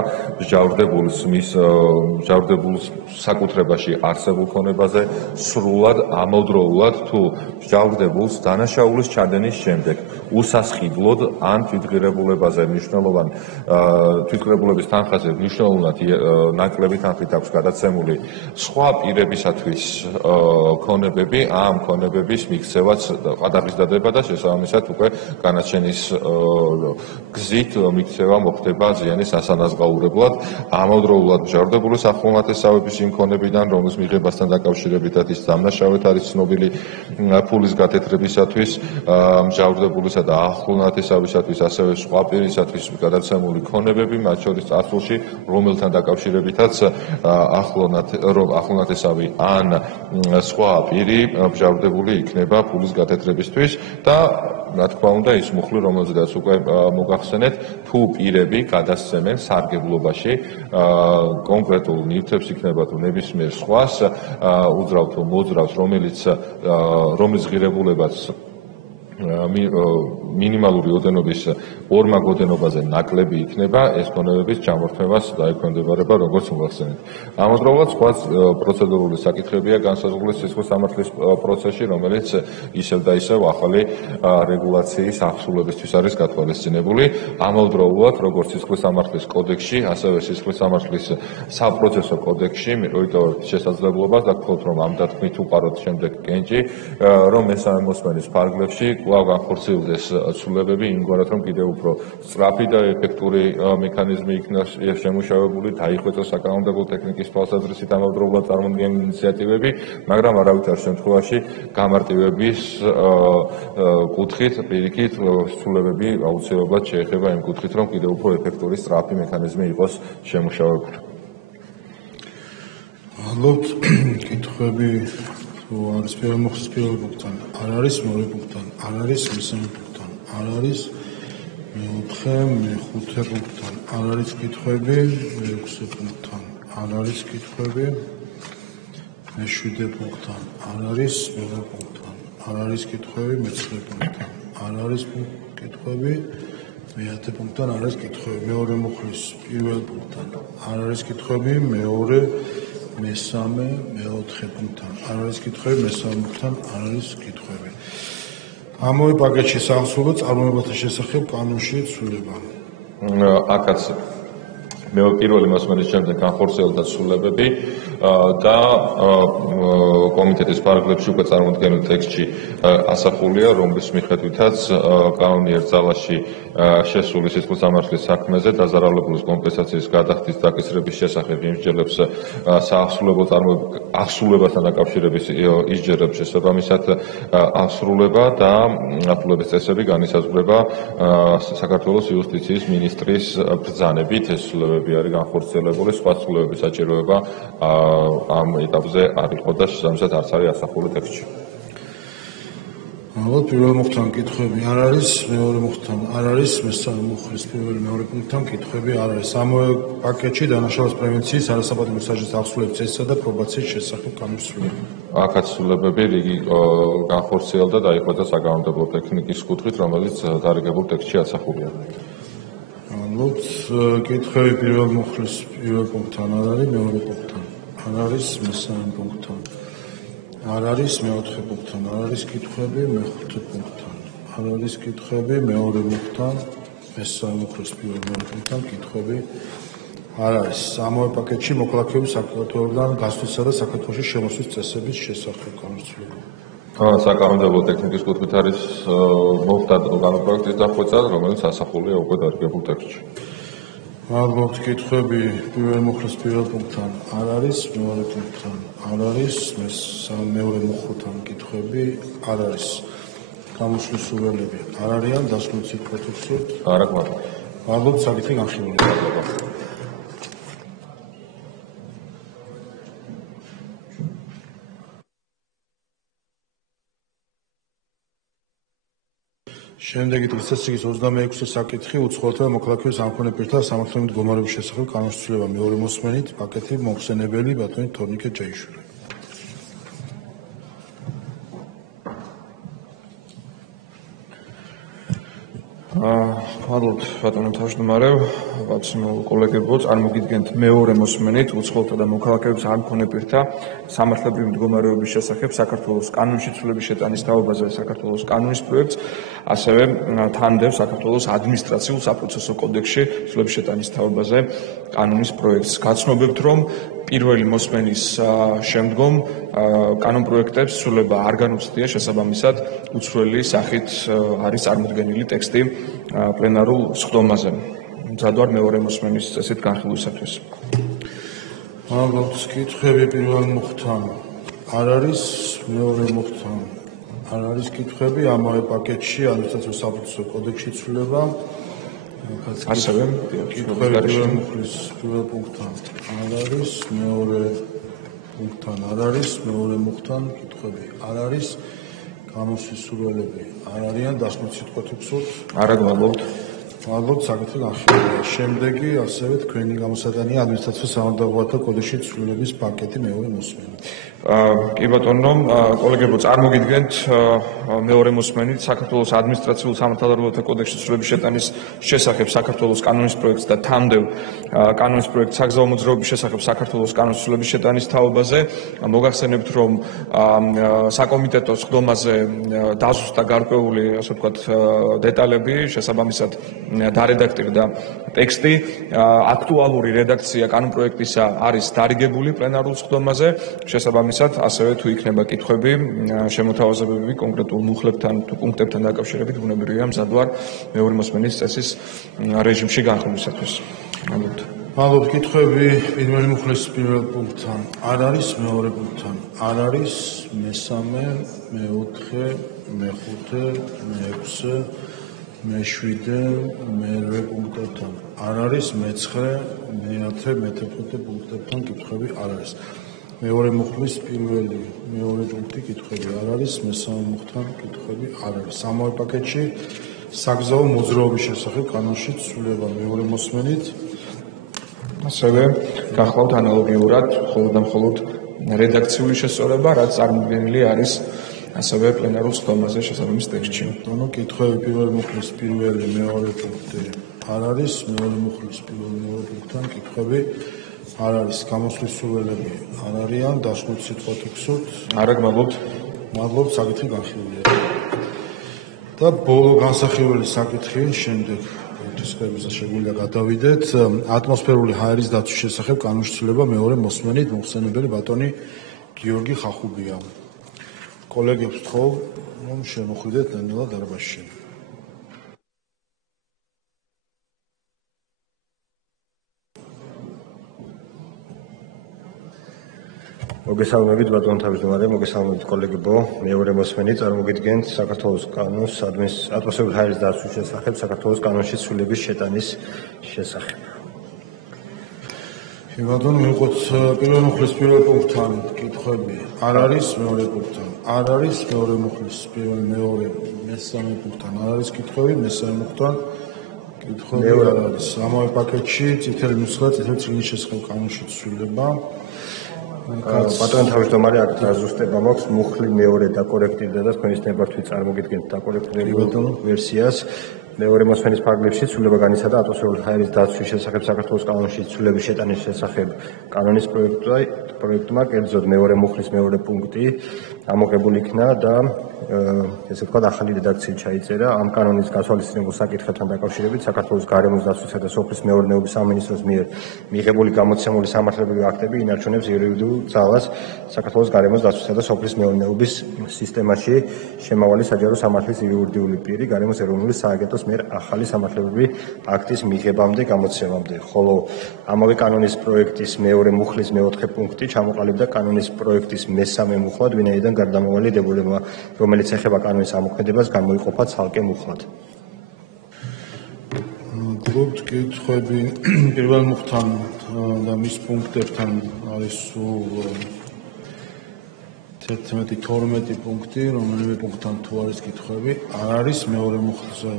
მჟავრდებულის საკუთრებაში არსებულ ქონებაზე, სრულად ამავდროულად თუ მჟავრდებულს დანაშაულის ჩადენის შემდეგ უსასყიდლოდ ან თვითღირებულებაზე მნიშვნელოვან თვითღირებულების თანხაზე მნიშვნელოვნად ნაკლები თანხით აქვს გადაცემული სხვა პირებისათვის ქონებები, ამ ქონებების მიქცევაც ყადაღის დადება და შესაბამისად უკვე განაჩენის გზით მიქცევა მოხდება ზიანის ასანაზღაურებლად. ამავდროულად მჟავრდებულის ახლონათესავების იმ ქონებიდან, რომლის მიღებასთან დაკავშირებითაც ის დამნაშავედ არის ცნობილი ფულის გათეთრებისათვის, მჟავრდებულისა და ახლონათესავისათვის, ასევე სხვა პირისათვის გადაცემული ქონებები, მათ შორის წარსულში, რომელთან დაკავშირებითაც ახლონათესავი ან სხვა პირი მჟავრდებული იქნება ფულის გათეთრებისთვის და რა თქმა უნდა ის მუხლი, რომელზედაც უკვე მოგახსენეთ, თუ პირები გადასცემენ სარგებლობაში კონკრეტულ ნივთებს იქნება თუ ნებისმიერ სხვას უძრავ თუ მოძრავს, რომლის ღირებულებაც მინიმალური ოდენობის ორმაგ ოდენობაზე ნაკლები იქნება, ეს ქონებების ჩამორთმევას დაექვემდებარება, როგორც მოგახსენეთ. ამავდროულად სხვა პროცედურული საკითხებია განსაზღვრული სისხლის სამართლის პროცესში, რომელიც ისევ და ისევ ახალი რეგულაციის აღსრულებისთვის არის გათვალისწინებული. ამავდროულად, როგორც სისხლის სამართლის კოდექსში, ასევე სისხლის სამართლის საპროცესო კოდექსში მიყევით შესაძლებლობას და გქონდეთ რომ ამ დათქმით უყაროთ შემდეგ კენჭი, რომ მესამე მოსმენის ფარგლებში კვლავ განხორციელდეს ცვლილებები იმგვარად, რომ კიდევ უფრო სწრაფი და ეფექტური მექანიზმი იქნას შემუშავებული, დაიხვეწოს საკანონმდებლო ტექნიკის თვალსაზრისით ამავდროულად წარმოქმნილი ინიციატივები, მაგრამ არავითარ შემთხვევაში გამარტივების კუთხით, პირიქით ცვლილებები აუცილებლად შეეხება იმ კუთხით, რომ კიდევ უფრო ეფექტური სწრაფი მექანიზმი იყოს შემუშავებული. ალბათ კითხვები არის პირველ მოხსის პირველ პუნქტთან არ არის, მეორე პუნქტთან არ არის, მესამე პუნქტთან არ არის, მეოთხე, მეხუთე პუნქტთან არ არის კითხვები, მეექვსე პუნქტთან არ არის კითხვები, მეშვიდე პუნქტთან არ არის, მეხუთე პუნქტთან არ არის კითხვები, მეცხრე პუნქტთან არ არის კითხვები, მეათე პუნქტთან არ არის კითხვები, მეორე მოხლის პირველ პუნქტთან არ არის კითხვები, მეორე მესამე, მეოთხე პუნქტთან არ არის კითხვები, მესამე პუნქტთან არ არის კითხვები. ამავე პაკეტში საავსულო წარმოებათა შესახებ კანონში ცვლილება. აქაც მე პირველი მოსმენის შემდეგ განხორციელდა ცვლილებები და კომიტეტის პარაგრაფებში უკვე წარმოდგენილ ტექსტში ასახულია, რომლის მიხედვითაც კანონი ერთ ძალაში შესული სისხლის სამართლის საქმეზე დაზარალებულის კომპენსაციის გადახდის დაკისრების შესახებ იმსჯელებს აღსრულებასთან დაკავშირების ისჯერებს შესაბამისად აღსრულება და აღსრულების წესები განისაზღვრება საქართველოს იუსტიციის მინისტრის ბრძანებით. ეს ცვლილებები არის განხორციელებული, სხვა ცვლილებების საჭიროება ამ ეტაპზე არ იყო და შესაბამისად არც არის ასახული ტექსტში. ალბათ პირველ მოხდან კითხვები არ არის, მეორე მოხდან არ არის, მესამე მოხლის პირველ მეორე პუნქტთან კითხვები არ არის. ამავე პაკეტში დანაშაულის პრევენციის, არასაპატიმრო სასჯელს აღსრულების წესისა და პრობაციის შესახებ კანონის ცვლილება. აქაც ცვლილებები რიგი განხორციელდა და დაიხვეწა საკანონმდებლო ტექნიკის კუთხით, რომელიც დარიგებულ ტექსტში ასახულია. ალბათ კითხვები პირველ მოხლის პირველ პუნქტთან არ არის, მეორე პუნქტთან არ არის, მესამე პუნქტთან არ არის, მეოთხე პუნქტთან არ არის კითხვები, მეხუთე პუნქტთან არ არის კითხვები, მეორე პუნქტთან, მესამე მოხლის პირველ პუნქტთან კითხვები არ არის. ამავე პაკეტში მოქალაქეობის საქართველოსთან გასვლისა და საქართველოში შემოსვლის წესების შესახებ კანონის ცვლილება. საკანონმდებლო ტექნიკის კუთხით არის მოხდა კანონპროექტის დახვეწა, რომელიც ასახულია უკვე დარიგებულ ტექსტში. ალბათ კითხვები პირველ მოხლის პირველ პუნქტთან არ არის, მეორე პუნქტთან არ არის, მეორე მოხუთან კითხვები არ არის. გამოსვლის სურვილები არ არიან, დასკვნით სიტყვათუხსოთ არა გვაქვს. ალბათ საკითხი განხილულია. შემდეგი წესრიგის 26-ე საკითხი უცხოელთა და მოქალაქეობის ამქონე პირთა სამართლებრივი მდგომარეობის შესახებ კანონის ცვლილება. მეორე მოსმენით პაკეტი მოხსენებელი ბატონი თორნიკე ჯაიშვილი. მადლობთ ბატონო თავმჯდომარე, კოლეგებო, წარმოგიდგენთ მეორე მოსმენით უცხოელთა და მოქალაქეობის ამქონე პირთა სამართლებრივი მდგომარეობის შესახებ საქართველოს კანონში ცვლილების შეტანის თაობაზე საქართველოს კანონის პროექტს, ასევე თანდევ საქართველოს ადმინისტრაციულ საპროცესო კოდექსში ცვლილების შეტანის თაობაზე კანონის პროექტს. გაცნობებთ, რომ პირველი მოსმენის შემდგომ კანონპროექტებს ცვლილება არ განუცდია, შესაბამისად უცვლელი სახით არის წარმოდგენილი ტექსტი პლენარულ სხდომაზე. მზად ვარ მეორე მოსმენის წესით განხილვისათვის. ალბათ კითხვები პირველ მოხდან არ არის, მეორე მოხდან არ არის კითხვები, ამავე პაკეტში ადმინისტრაციულ საპროცესო კოდექსში ცვლილება. ასევე კითხვები პირველ მოხლის პირველ პუნქტთან არ არის, მეორე პუნქტთან არ არის, მეორე მოხდან კითხვები არ არის, გამოსვლის სურვილები არ არიან, დასკვნით სიტყვათუხსოთ არა გვაქვს. ალბათ საკითხი განხილულია. შემდეგი ასევე თქვენი გამოსატანია ადმინისტრაციულ სამართლებრივი კოდექსში ცვლილების პაკეტი მეორე მოსმენით. კი ბატონო, კოლეგებო, წარმოგიდგენთ მეორე მოსმენით საქართველოს ადმინისტრაციულ სამართლებრივი კოდექსში ცვლილების შეტანის შესახებ საქართველოს კანონის პროექტს და თამდევ კანონის პროექტს საგზაო მოძრაობის შესახებ საქართველოს კანონის ცვლილების შეტანის თაობაზე. მოგახსენებთ, რომ საკომიტეტო სხდომაზე დაზუსტა გარკვეული, ასე ვთქვათ, დეტალები, შესაბამისად დარედაქტირდა ტექსტი. აქტუალური რედაქცია კანონპროექტისა არის დარიგებული პლენარულ სხდომაზე, შესაბამისად შესაბამისად, ასევე თუ იქნება კითხვები, შემოთავაზებები კონკრეტულ მუხლებთან თუ პუნქტებთან დაკავშირებით, ბუნებრივია მზადვარ მეორე მოსმენის წესის რეჟიმში განხილვისათვის. მადლობთ. კითხვები პირველი მუხლის პირველ პუნქტთან არ არის, მეორე პუნქტთან არ არის, მესამე, მეოთხე, მეხუთე, მეექვსე, მეშვიდე, მერვე პუნქტებთან არ არის, მეცხრე, მეათე, მეთერთმეტე პუნქტებთან კითხვები არ არის. მეორე მუხლის პირველი, მეორე პუნქტი კითხვები არ არის, მესამე მუხლთან კითხვები არ არის. ამავე პაკეტში საგზაო მოძრაობის შესახებ კანონში ცვლილება მეორე მოსმენით. ასევე გახლავთ ანალოგიურად მხოლოდ და მხოლოდ რედაქციული შესწორება, რაც წარმოდგენილი არის ასევე პლენარულ სხდომაზე შესაბამის ტექსტში. ანუ კითხვები პირველი მუხლის პირველი, მეორე პუნქტი არ არის, მეორე მუხლის პირველი, მეორე პუნქტთან კითხვები არ არის. გამოსვლის სურვილები არ არიან, დასკვნით სიტყვა თუ გსურთ? არა, გმადლობთ. მადლობთ, საკითხი განხილულია. და ბოლო განსახილველი საკითხი შემდეგ დისკუსიაზე შეგვიძლია გადავიდეთ. ატმოსფერული ჰაერის დაცვის შესახებ კანონში ცვლილება მეორე მოსმენით მოხსენებელი ბატონი გიორგი ხახუბია. კოლეგებს ვთხოვ, რომ შემოხვიდეთ ნელ-ნელა დარბაზში. მოგესალმებით ბატონო თავმჯდომარე, მოგესალმებით კოლეგებო. მეორე მოსმენი წარმოგიდგენთ საქართველოს კანონს ატმოსფერული ჰაერის დაცვის შესახებ საქართველოს კანონში ცვლილების შეტანის შესახებ. ბატონო, მივყოთ პირველ მუხლის პირველ პუნქტთან კითხვები არ არის, მეორე პუნქტთან არ არის, მეორე მუხლის პირველ, მეორე, მესამე პუნქტთან არ არის კითხვები, მესამე მუხლთან კითხვები არ არის. ამავე პაკეტში წითელი ნუსხა, წითელი წიგნის შესახებ კანონში ცვლილება. ბატონო თავმჯდომარე, აქ დაზუსტება მაქვს, მუხლი მეორე დაკორექტირდა და თქვენის ნებართვით წარმოგიდგენთ დაკორექტირებულ ვერსიას. მეორე მოსმენის ფარგლებში ცვლილება განიცადა ატმოსფერული ჰაერის დაცვის შესახებ საქართველოს კანონში ცვლილების შეტანის შესახებ კანონის პროექტმა, კერძოდ მეორე მუხლის მეორე პუნქტი ამოღებული იქნა და ესე ვთქვათ, ახალი რედაქციით ჩაიწერა. ამ კანონის გასვალისწინებულ საკითხებთან დაკავშირებით საქართველოს გარემოს დაცვისა და სოფლის მეურნეობის სამინისტროს მიერ მიღებული გამოცემული სამართლებრივი აქტები ინარჩუნებს იურიდიულ ძალას საქართველოს გარემოს დაცვისა და სოფლის მეურნეობის სისტემაში შემავალი საჯარო სამართლის იურიდიული პირი გარემოს ეროვნული სააგენტოს მიერ ახალი სამართლებრივი აქტის მიღებამდე გამოცემამდე, ხოლო ამავე კანონის პროექტის მეორე მუხლის მეოთხე პუნქტი ჩამოყალიბდა კანონის პროექტის მესამე მუხლად, ვინაიდან გარდამავალი დებულება, რომელიც ეხება კანონის ამოქმედებას, გამოიყოფა ცალკე მუხლად. გლობთ კითხვები პირველ მუხლთან და მის პუნქტებთან არის სულ 11-12 პუნქტი, რომელიმე პუნქტთან თუ არის კითხვები, არ არის მეორე მუხლზე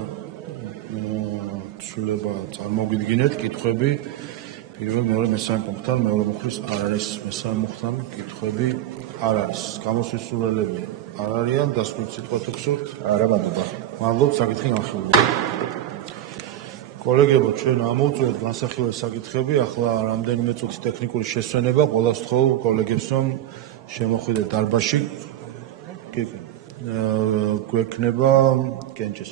ცვლილება წარმოგიდგინეთ კითხვები პირველ, მეორე, მესამე პუნქტთან, მეორე მუხლის არ არის, მესამე მუხლთან კითხვები არ არის. გამოსვლის სურვილები არ არიან, დასკვნით სიტყვა თუ გსურთ? არა, მადლობა. მადლობთ, საკითხი განხილულია. კოლეგებო, ჩვენ ამოვწევთ განსახილველი საკითხები, ახლა რამდენიმე წუთი ტექნიკური შესვენება, ყველას ვთხოვ კოლეგებს, რომ შემოხვიდეთ დარბაზში. გვექნება კენჭის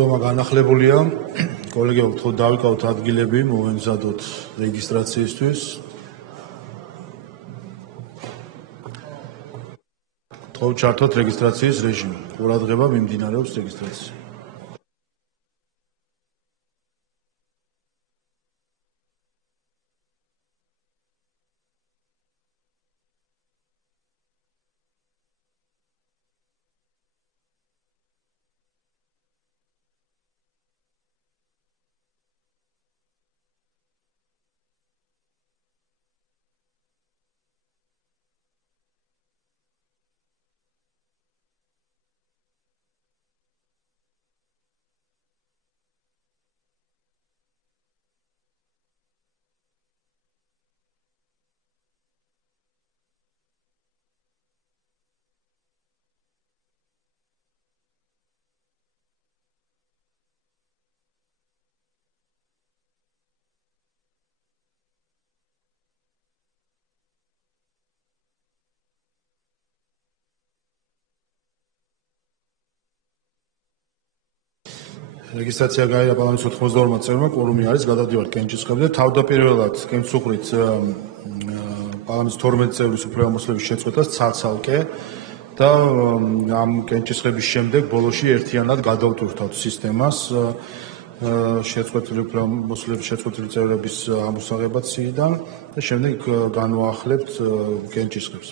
მოთხოვნა განახლებულია. კოლეგებო, გთხოვთ დავიკავოთ ადგილები, მოვემზადოთ რეგისტრაციისთვის. გთხოვთ ჩართოთ რეგისტრაციის რეჟიმი. ყურადღება მიმდინარეობს რეგისტრაცია. რეგისტრაცია გაიარა პარლამენტის 82 წევრმა, კვორუმი არის, გადავდივართ კენჭისყრებზე. თავდაპირველად კენჭისყრით პარლამენტის 12 წევრის უფლებამოსილების შეწყვეტას ცალ-ცალკე და ამ კენჭისყრების შემდეგ ბოლოში ერთიანად გადავტვირთავთ სისტემას შეწყვეტილი უფლებამოსილების შეწყვეტილი წევრების ამოსაღებად სიიდან და შემდეგ განვაახლებთ კენჭისყრებს.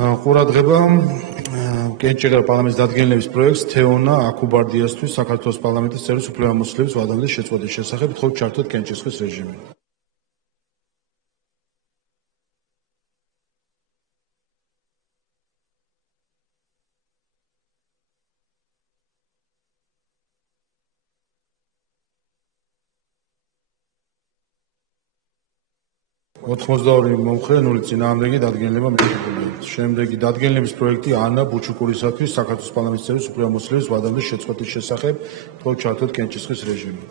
ყურადღება კენჭისყრა პარლამენტის დადგენილების პროექტს თეონა აკუბარდიასთვის საქართველოს პარლამენტის წევრის უფლებამოსილების ვადამდის შეწყვეტის შესახებ. გთხოვთ ჩართოთ კენჭისყრის რეჟიმი. ოთხმოცდაორი მომხრე, 0 წინააღმდეგი დადგენილება მიღებულია. შემდეგი დადგენილების პროექტი ანა ბუჩუკურისათვის საქართველოს პარლამენტის წევრის უფლებამოსილების ვადამდის შეწყვეტის შესახებ. გთხოვთ ჩართოთ კენჭისყრის რეჟიმი.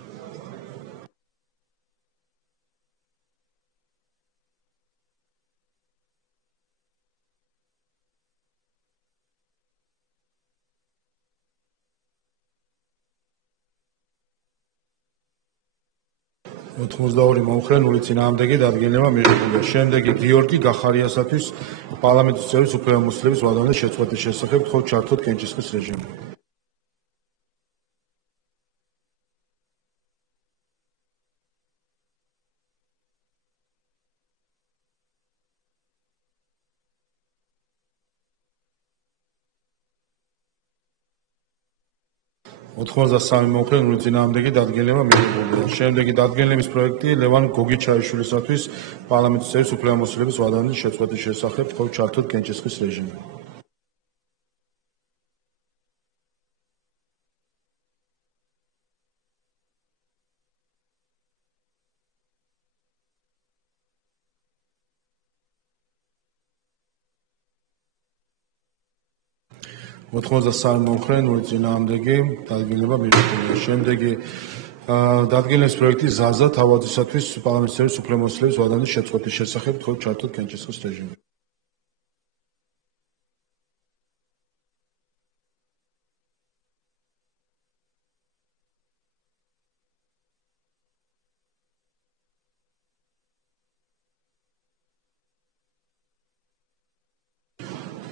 ოთხმოცდაორი მომხრე, 0 წინააღმდეგი დადგენილება მიღებულია. შემდეგი გიორგი გახარიასათვის პარლამენტის წევრის უფლებამოსილების ვადამდის შეწყვეტის შესახებ. გთხოვთ ჩართოთ კენჭისყრის რეჟიმი. ოთხმოცდასამი მომხრე, 0 წინააღმდეგი დადგენილება მიღებულია. შემდეგი დადგენილების პროექტი ლევან გოგიჩაიშვილისათვის პარლამენტის წევრის უფლებამოსილების ვადამდის შეწყვეტის შესახებ. გთხოვთ ჩართოთ კენჭისყრის რეჟიმი. ოთხმოცდასამი მომხრე, 0 წინააღმდეგი დადგენილება მიღებულია. შემდეგი დადგენილების პროექტი ზაზა თავაძისათვის პარლამენტის წევრის უფლებამოსილების ვადამდის შეწყვეტის შესახებ. გთხოვთ ჩართოთ კენჭისყრის რეჟიმი.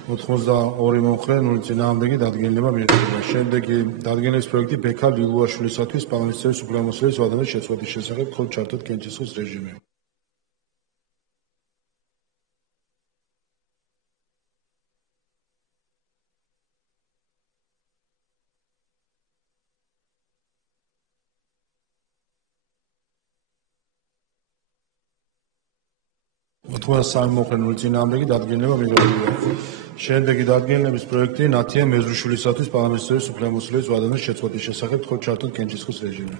ოთხმოცდაორი მომხრე, 0 წინააღმდეგი დადგენილება მიღებულია. შემდეგი დადგენილების პროექტი ბექა ლილუაშვილისათვის პარლამენტის წევრის უფლებამოსილების ვადამდის შეწყვეტის შესახებ. გთხოვთ ჩართოთ კენჭისყრის რეჟიმი. ოთხმოცდასამი მომხრე, 0 წინააღმდეგი დადგენილება მიღებულია. შემდეგი დადგენილების პროექტი ნათია მეზრუშვილისათვის პარლამენტის წევრის უფლებამოსილების ვადამდის შეწყვეტის შესახებ. გთხოვთ ჩართოთ კენჭისყრის რეჟიმი.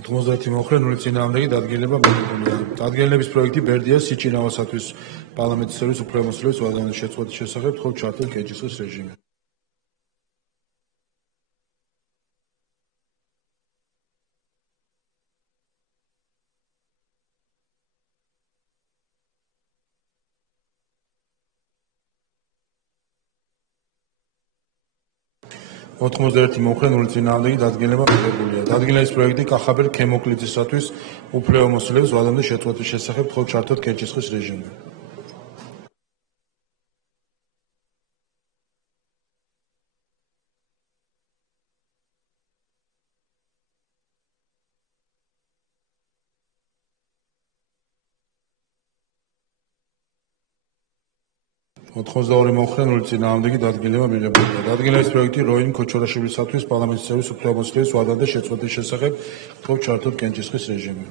ოთხმოცდაერთი მომხრე, 0 წინააღმდეგი დადგენილება მიღებულია. დადგენილების პროექტი ბერდია სიჭინავასათვის პარლამენტის წევრის უფლებამოსილების ვადამდის შეწყვეტის შესახებ. გთხოვთ ჩართოთ კენჭისყრის რეჟიმი. 91 მომხრე 0 წინააღმდეგი დადგენილება მიღებულია. დადგენილების პროექტი კახაბერ ქემოკლიდისათვის უფლება მოსილების ვადამდე შეწყვეტის შესახებ თხოვთ ჩართოთ კენჭისყრის რეჟიმი. ოთხმოცდაორი მომხრე 0 წინააღმდეგი დადგენილება მიღებულია. დადგენილების პროექტი როინ ქოჩორაშვილისათვის პარლამენტის წევრის უფლება მოსილების ვადამდე შეწყვეტის შესახებ თხოვთ ჩართოთ კენჭისყრის რეჟიმი.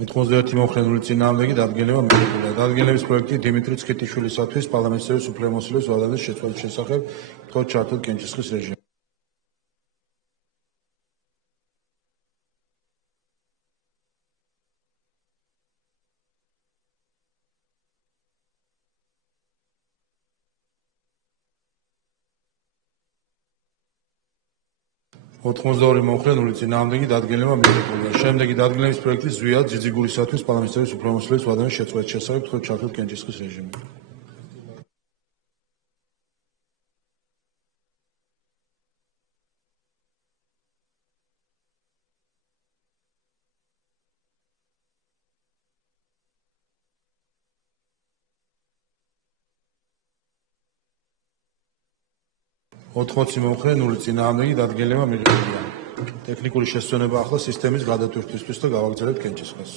ოთხმოცდაერთი მომხრე 0 წინააღმდეგი დადგენილება მიღებულია. დადგენილების პროექტი დიმიტრი ცხიტიშვილისათვის პარლამენტის წევრის უფლება მოსილების ვადამდე შეწყვეტის შესახებ თხოვთ ჩართოთ კენჭისყრის რეჟიმი. ოთხმოცდაორი მომხრე 0 წინააღმდეგი დადგენილება მიღებულია. შემდეგი დადგენილების პროექტი ზვიად ძიძიგურისათვის პარლამენტის წევრის უფლება მოსილების ვადამდე შეწყვეტის შესახებ თხოვთ ჩართოთ კენჭისყრის რეჟიმი. ოთხმოცი მომხრე 0 წინააღმდეგი დადგენილება მიღებულია. ტექნიკური შესწავნება ახლა სისტემის გადატვირთვისთვის და გავაგრძელებთ კენჭისყრას.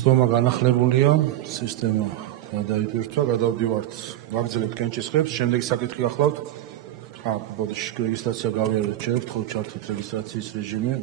სისტემა განახლებულია, სისტემა გადაიტვირთვა, გადავდივართ, ვაგრძელებთ კენჭისყრებს, შემდეგი საკითხი გახლავთ. ბოდიში რეგისტრაცია გავიარეთ, შევთხოვთ ჩართოთ რეგისტრაციის რეჟიმი.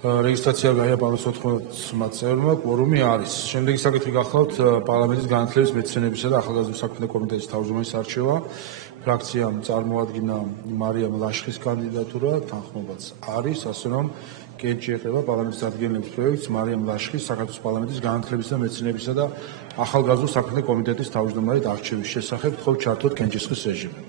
რეგისტრაცია გაიაბაროს 90 წევრმა, კვორუმი არის. შემდეგი საკითხი გახლავთ პარლამენტის განათლების, მეცნიერებისა და ახალგაზრდულ საქმეთა კომიტეტის თავმჯდომარის არჩევა. ფრაქციამ წარმოადგინა მარიამ ლაშხის კანდიდატურა, თანხმობაც არის, ასე რომ კენჭი ეყრება პარლამენტის დადგენილების პროექტს მარიამ ლაშხის საქართველოს პარლამენტის განათლების და მეცნიერებისა და ახალგაზრდულ საქმეთა კომიტეტის თავმჯდომარედ არჩევის შესახებ. თხოვთ ჩართოთ კენჭისყრის რეჟიმი.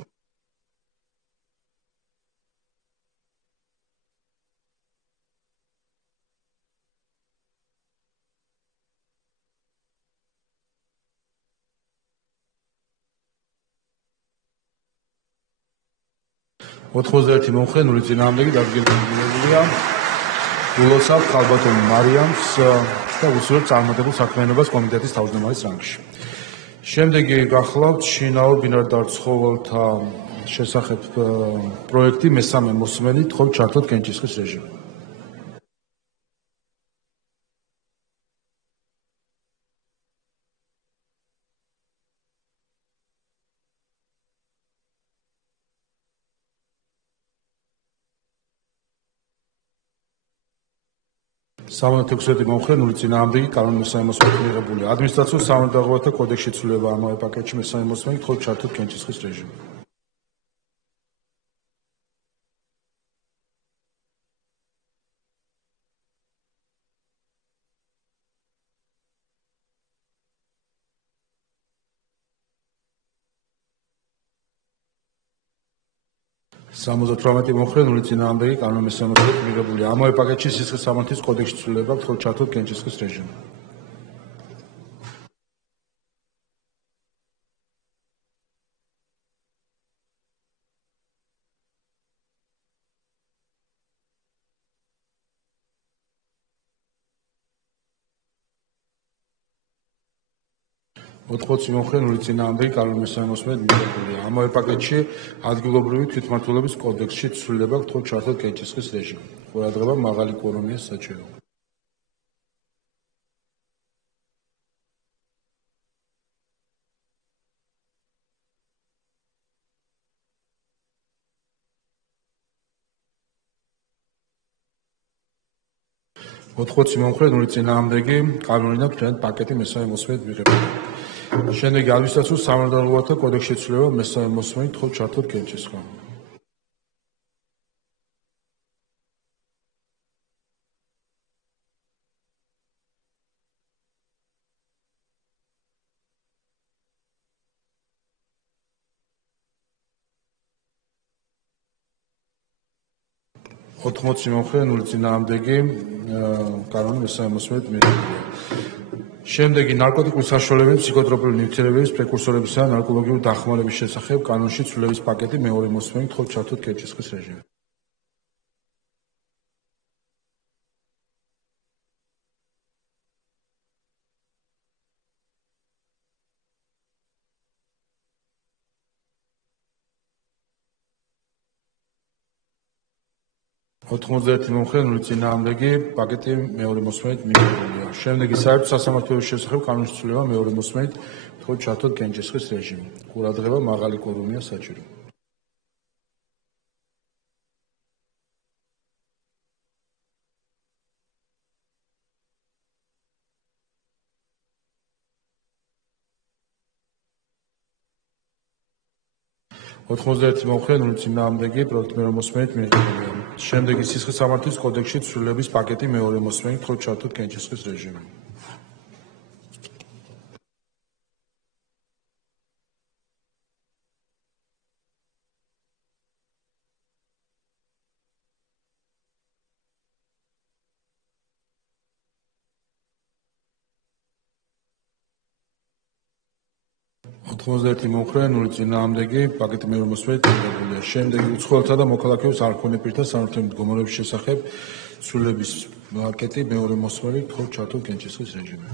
ოთხმოცდაერთი მომხრე, 0 წინააღმდეგი დადგენილია. გულოცავთ ხალბატონ მარიამს და უსურვებთ წარმატებულ საქმიანობას კომიტეტის თავმჯდომარის რანგში. შემდეგი გახლავთ შინაურ ბინადარ ცხოველთა შესახებ პროექტი მესამე მოსმენი, თხოვთ ჩართოთ კენჭისყრის რეჟიმი. სამოცდაექვსმეტი მომხრე, 0 წინააღმდეგი, კანონი მესამე მოსმენით მიღებული. ადმინისტრაციულ სამართალდაღობათა კოდექსში ცვლილება ამავე პაკეტში მესამე მოსმენით, თხოვთ ჩართოთ კენჭისყრის რეჟიმი. სამოცდათვრამეტი მომხრე, 0 წინააღმდეგი, კანონი მესამე მოსმენით მიღებული. ამავე პაკეტში სისხლის სამართლის კოდექსში ცვლილება, თხოვთ ჩართოთ კენჭისყრის რეჟიმი. ოთხმოცი მომხრე, 0 წინააღმდეგი, კანონი მესამე მოსმენით მიღებული. ამავე პაკეტში ადგილობრივი თვითმმართველობის კოდექსში ცვლილება, თხოვთ ჩართოთ კენჭისყრის რეჟიმი. ყურადღება, მაღალი კვორუმია საჭირო. ოთხმოცი მომხრე, 0 წინააღმდეგი, კანონი და ფრენდ პაკეტი მესამე მოსმენით მიღებული. შემდეგი ადმინისტრაციულ სამართალდაღობათა კოდექსში ცვლილება მესამე მოსმენით, თხოვთ ჩართოთ კენჭისყრა. ოთხმოცი მომხრე, 0 წინააღმდეგი, კანონი მესამე მოსმენით მიღებული. შემდეგი ნარკოტიკული საშუალებების, ფსიქოტროპიული ნივთიერებების, პრეკურსორებისა და ნარკოლოგიური დახმარების შესახებ კანონში ცვლილების პაკეტი მეორე მოსმენით, თხოვთ ჩართოთ კენჭისყრის რეჟიმი. ოთხმოცდაერთი მომხრე, 0 წინააღმდეგი, პაკეტი მეორე მოსმენით მიღებულია. შემდეგი საერთო სასამართლოების შესახებ კანონის ცვლილება მეორე მოსმენით, თხოვთ ჩართოთ კენჭისყრის რეჟიმი. ყურადღება, მაღალი კვორუმია საჭირო. 91 მომხრე, 0 წინააღმდეგი, პროექტი მეორე მოსმენით მიიღებულია. შემდეგი სისხლის სამართლის კოდექსში ცვლილების პაკეტი მეორე მოსმენით, თხოვთ ჩართოთ კენჭისყრის რეჟიმი. Თხმოცდაერთი მომხრე, 0 წინააღმდეგი, პაკეტი მეორე მოსმენით მიიღებულია. შემდეგი უცხოელთა და მოქალაქეებს არ ქონებ პირთა სამართლებრივი მდგომარეობის შესახებ ცვლილების პაკეტი მეორე მოსმენით, თხოვთ ჩართოთ კენჭისყრის რეჟიმი.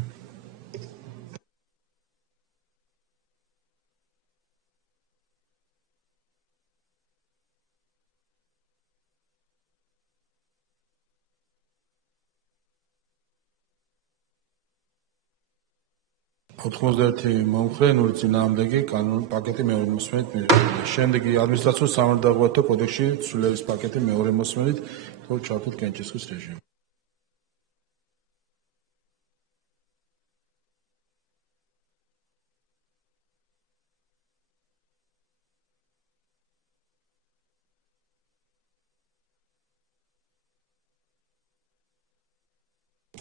ოთხმოცდაერთი მომხრე, 0 წინააღმდეგი, პაკეტი მეორე მოსმენით მიიღებულია. შემდეგი ადმინისტრაციულ სამართალდაღუათთა კოდექსში ცვლილების პაკეტი მეორე მოსმენით, თხოვთ ჩართოთ კენჭისყრის რეჟიმი.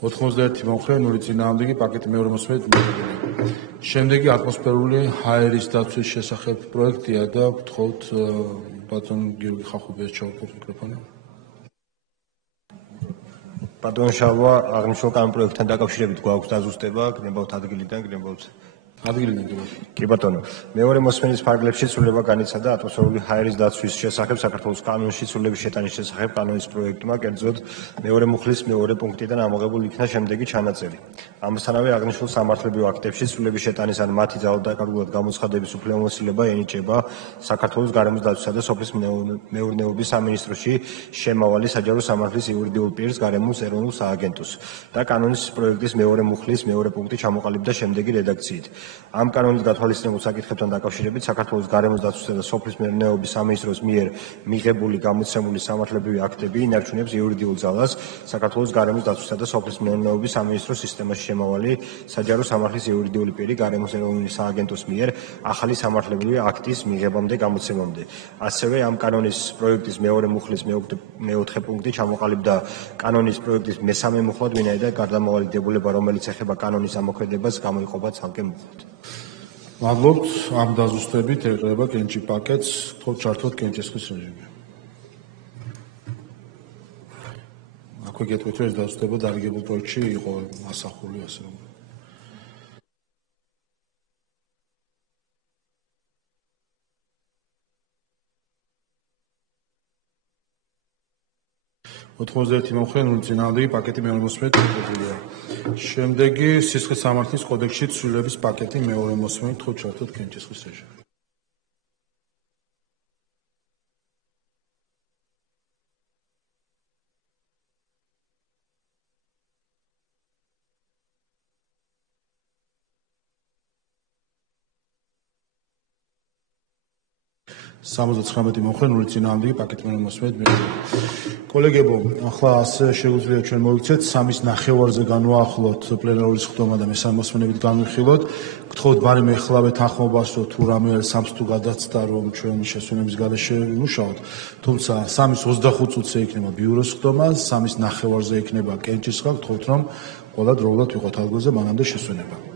ოთხმოცდაერთი მომხრე, 0 წინააღმდეგი, პაკეტი მეორე მოსმენით მიიღებულია. შემდეგი ატმოსფერული ჰაერის დაცვის შესახებ პროექტია და გთხოვთ ბატონ გიორგი ხახულიას ჩაუყოთ მიკროფონი. ბატონ შალვა, აღნიშნულ კანონ პროექტთან დაკავშირებით გვაქვს დაზუსტება, გნებავთ ადგილიდან, გნებავთ ადგილიდან გნებავთ. კი ბატონო, მეორე მოსმენის ფარგლებში ცვლილება განიცადა ატმოსფერული ჰაერის დაცვის შესახებ საქართველოს კანონში ცვლილების შეტანის შესახებ კანონის პროექტმა, კერძოდ მეორე მუხლის მეორე პუნქტიდან ამოღებული იქნა შემდეგი ჩანაწერი. ამასთანავე აღნიშნულ სამართლებრივ აქტებში ცვლილების შეტანის ან მათი ძალადაკარგულად გამოცხადების უფლებამოსილება ენიჭება საქართველოს გარემოს დაცვისა და სოფლის მეურნეობის სამინისტროში შემავალი საჯარო სამართლის იურიდიულ პირს გარემოს ეროვნულ სააგენტოს და კანონის პროექტის მეორე მუხლის მეორე პუნქტი ჩამოყალიბდა შემდეგი რედაქციით. ამ კანონის გათვალისწინებულ საკითხებთან დაკავშირებით საქართველოს გარემოს დაცვისა და სოფლის მეურნეობის სამინისტროს მიერ მიღებული გამოცემული სამართლებრივი აქტები ინარჩუნებს იურიდიულ ძალას საქართველოს გარემოს დაცვისა და სოფლის მეურნეობის სამინისტროს სისტემაში შემავალი საჯარო სამართლის იურიდიული პირი გარემოს ეროვნული სააგენტოს მიერ ახალი სამართლებრივი აქტის მიღებამდე გამოცემამდე. ასევე ამ კანონის პროექტის მეორე მუხლის მეოთხე პუნქტი ჩამოყალიბდა კანონის პროექტის მესამე მუხლად, ვინაიდან გარდამავალი დებულება, რომელიც ეხება კანონის ამოქმედებას, გამოიყოფა ცალკე მუხლად. მადლობთ, ამ დაზუსტებით ეყრება კენჭი პაკეტს, თხოვთ ჩართოთ კენჭისყრის რეჟიმი. აქვე გეტყვით, რომ ეს დაზუსტება დარიგებულ პროექტში იყო ასახული, ასე რომ. ოთხმოცდაერთი მომხრე, 0 წინააღმდეგი, პაკეტი მეორე მოსმენით მიიღებულია. შემდეგი სისხლის სამართლის კოდექსში ცვლილების პაკეტი მეორე მოსმენით, თხოვთ ჩართოთ კენჭისყრის რეჟიმი. სამოცდაცხრამეტი მომხრე, 0 წინააღმდეგი, პაკეტი მეორე მოსმენით მიიღებულია. კოლეგებო, ახლა ასე შეგვიძლია ჩვენ მოვიქცეთ 3-ის ნახევარზე განვაახლოთ პლენარული სხდომა და მესამე მოსმენებით განვიხილოთ. გთხოვთ ბარემ ეხლავე თანხმობას, რომ თუ რამე არის 3 თუ გადაცდა, რომ ჩვენ შესვენების გარეშე ვიმუშაოთ. თუმცა 3-ის 25 წუთზე იქნება ბიუროს სხდომა, 3-ის ნახევარზე იქნება კენჭისყრა. გთხოვთ რომ ყველა დროულად ვიყოთ ადგილზე მანამდე შესვენება.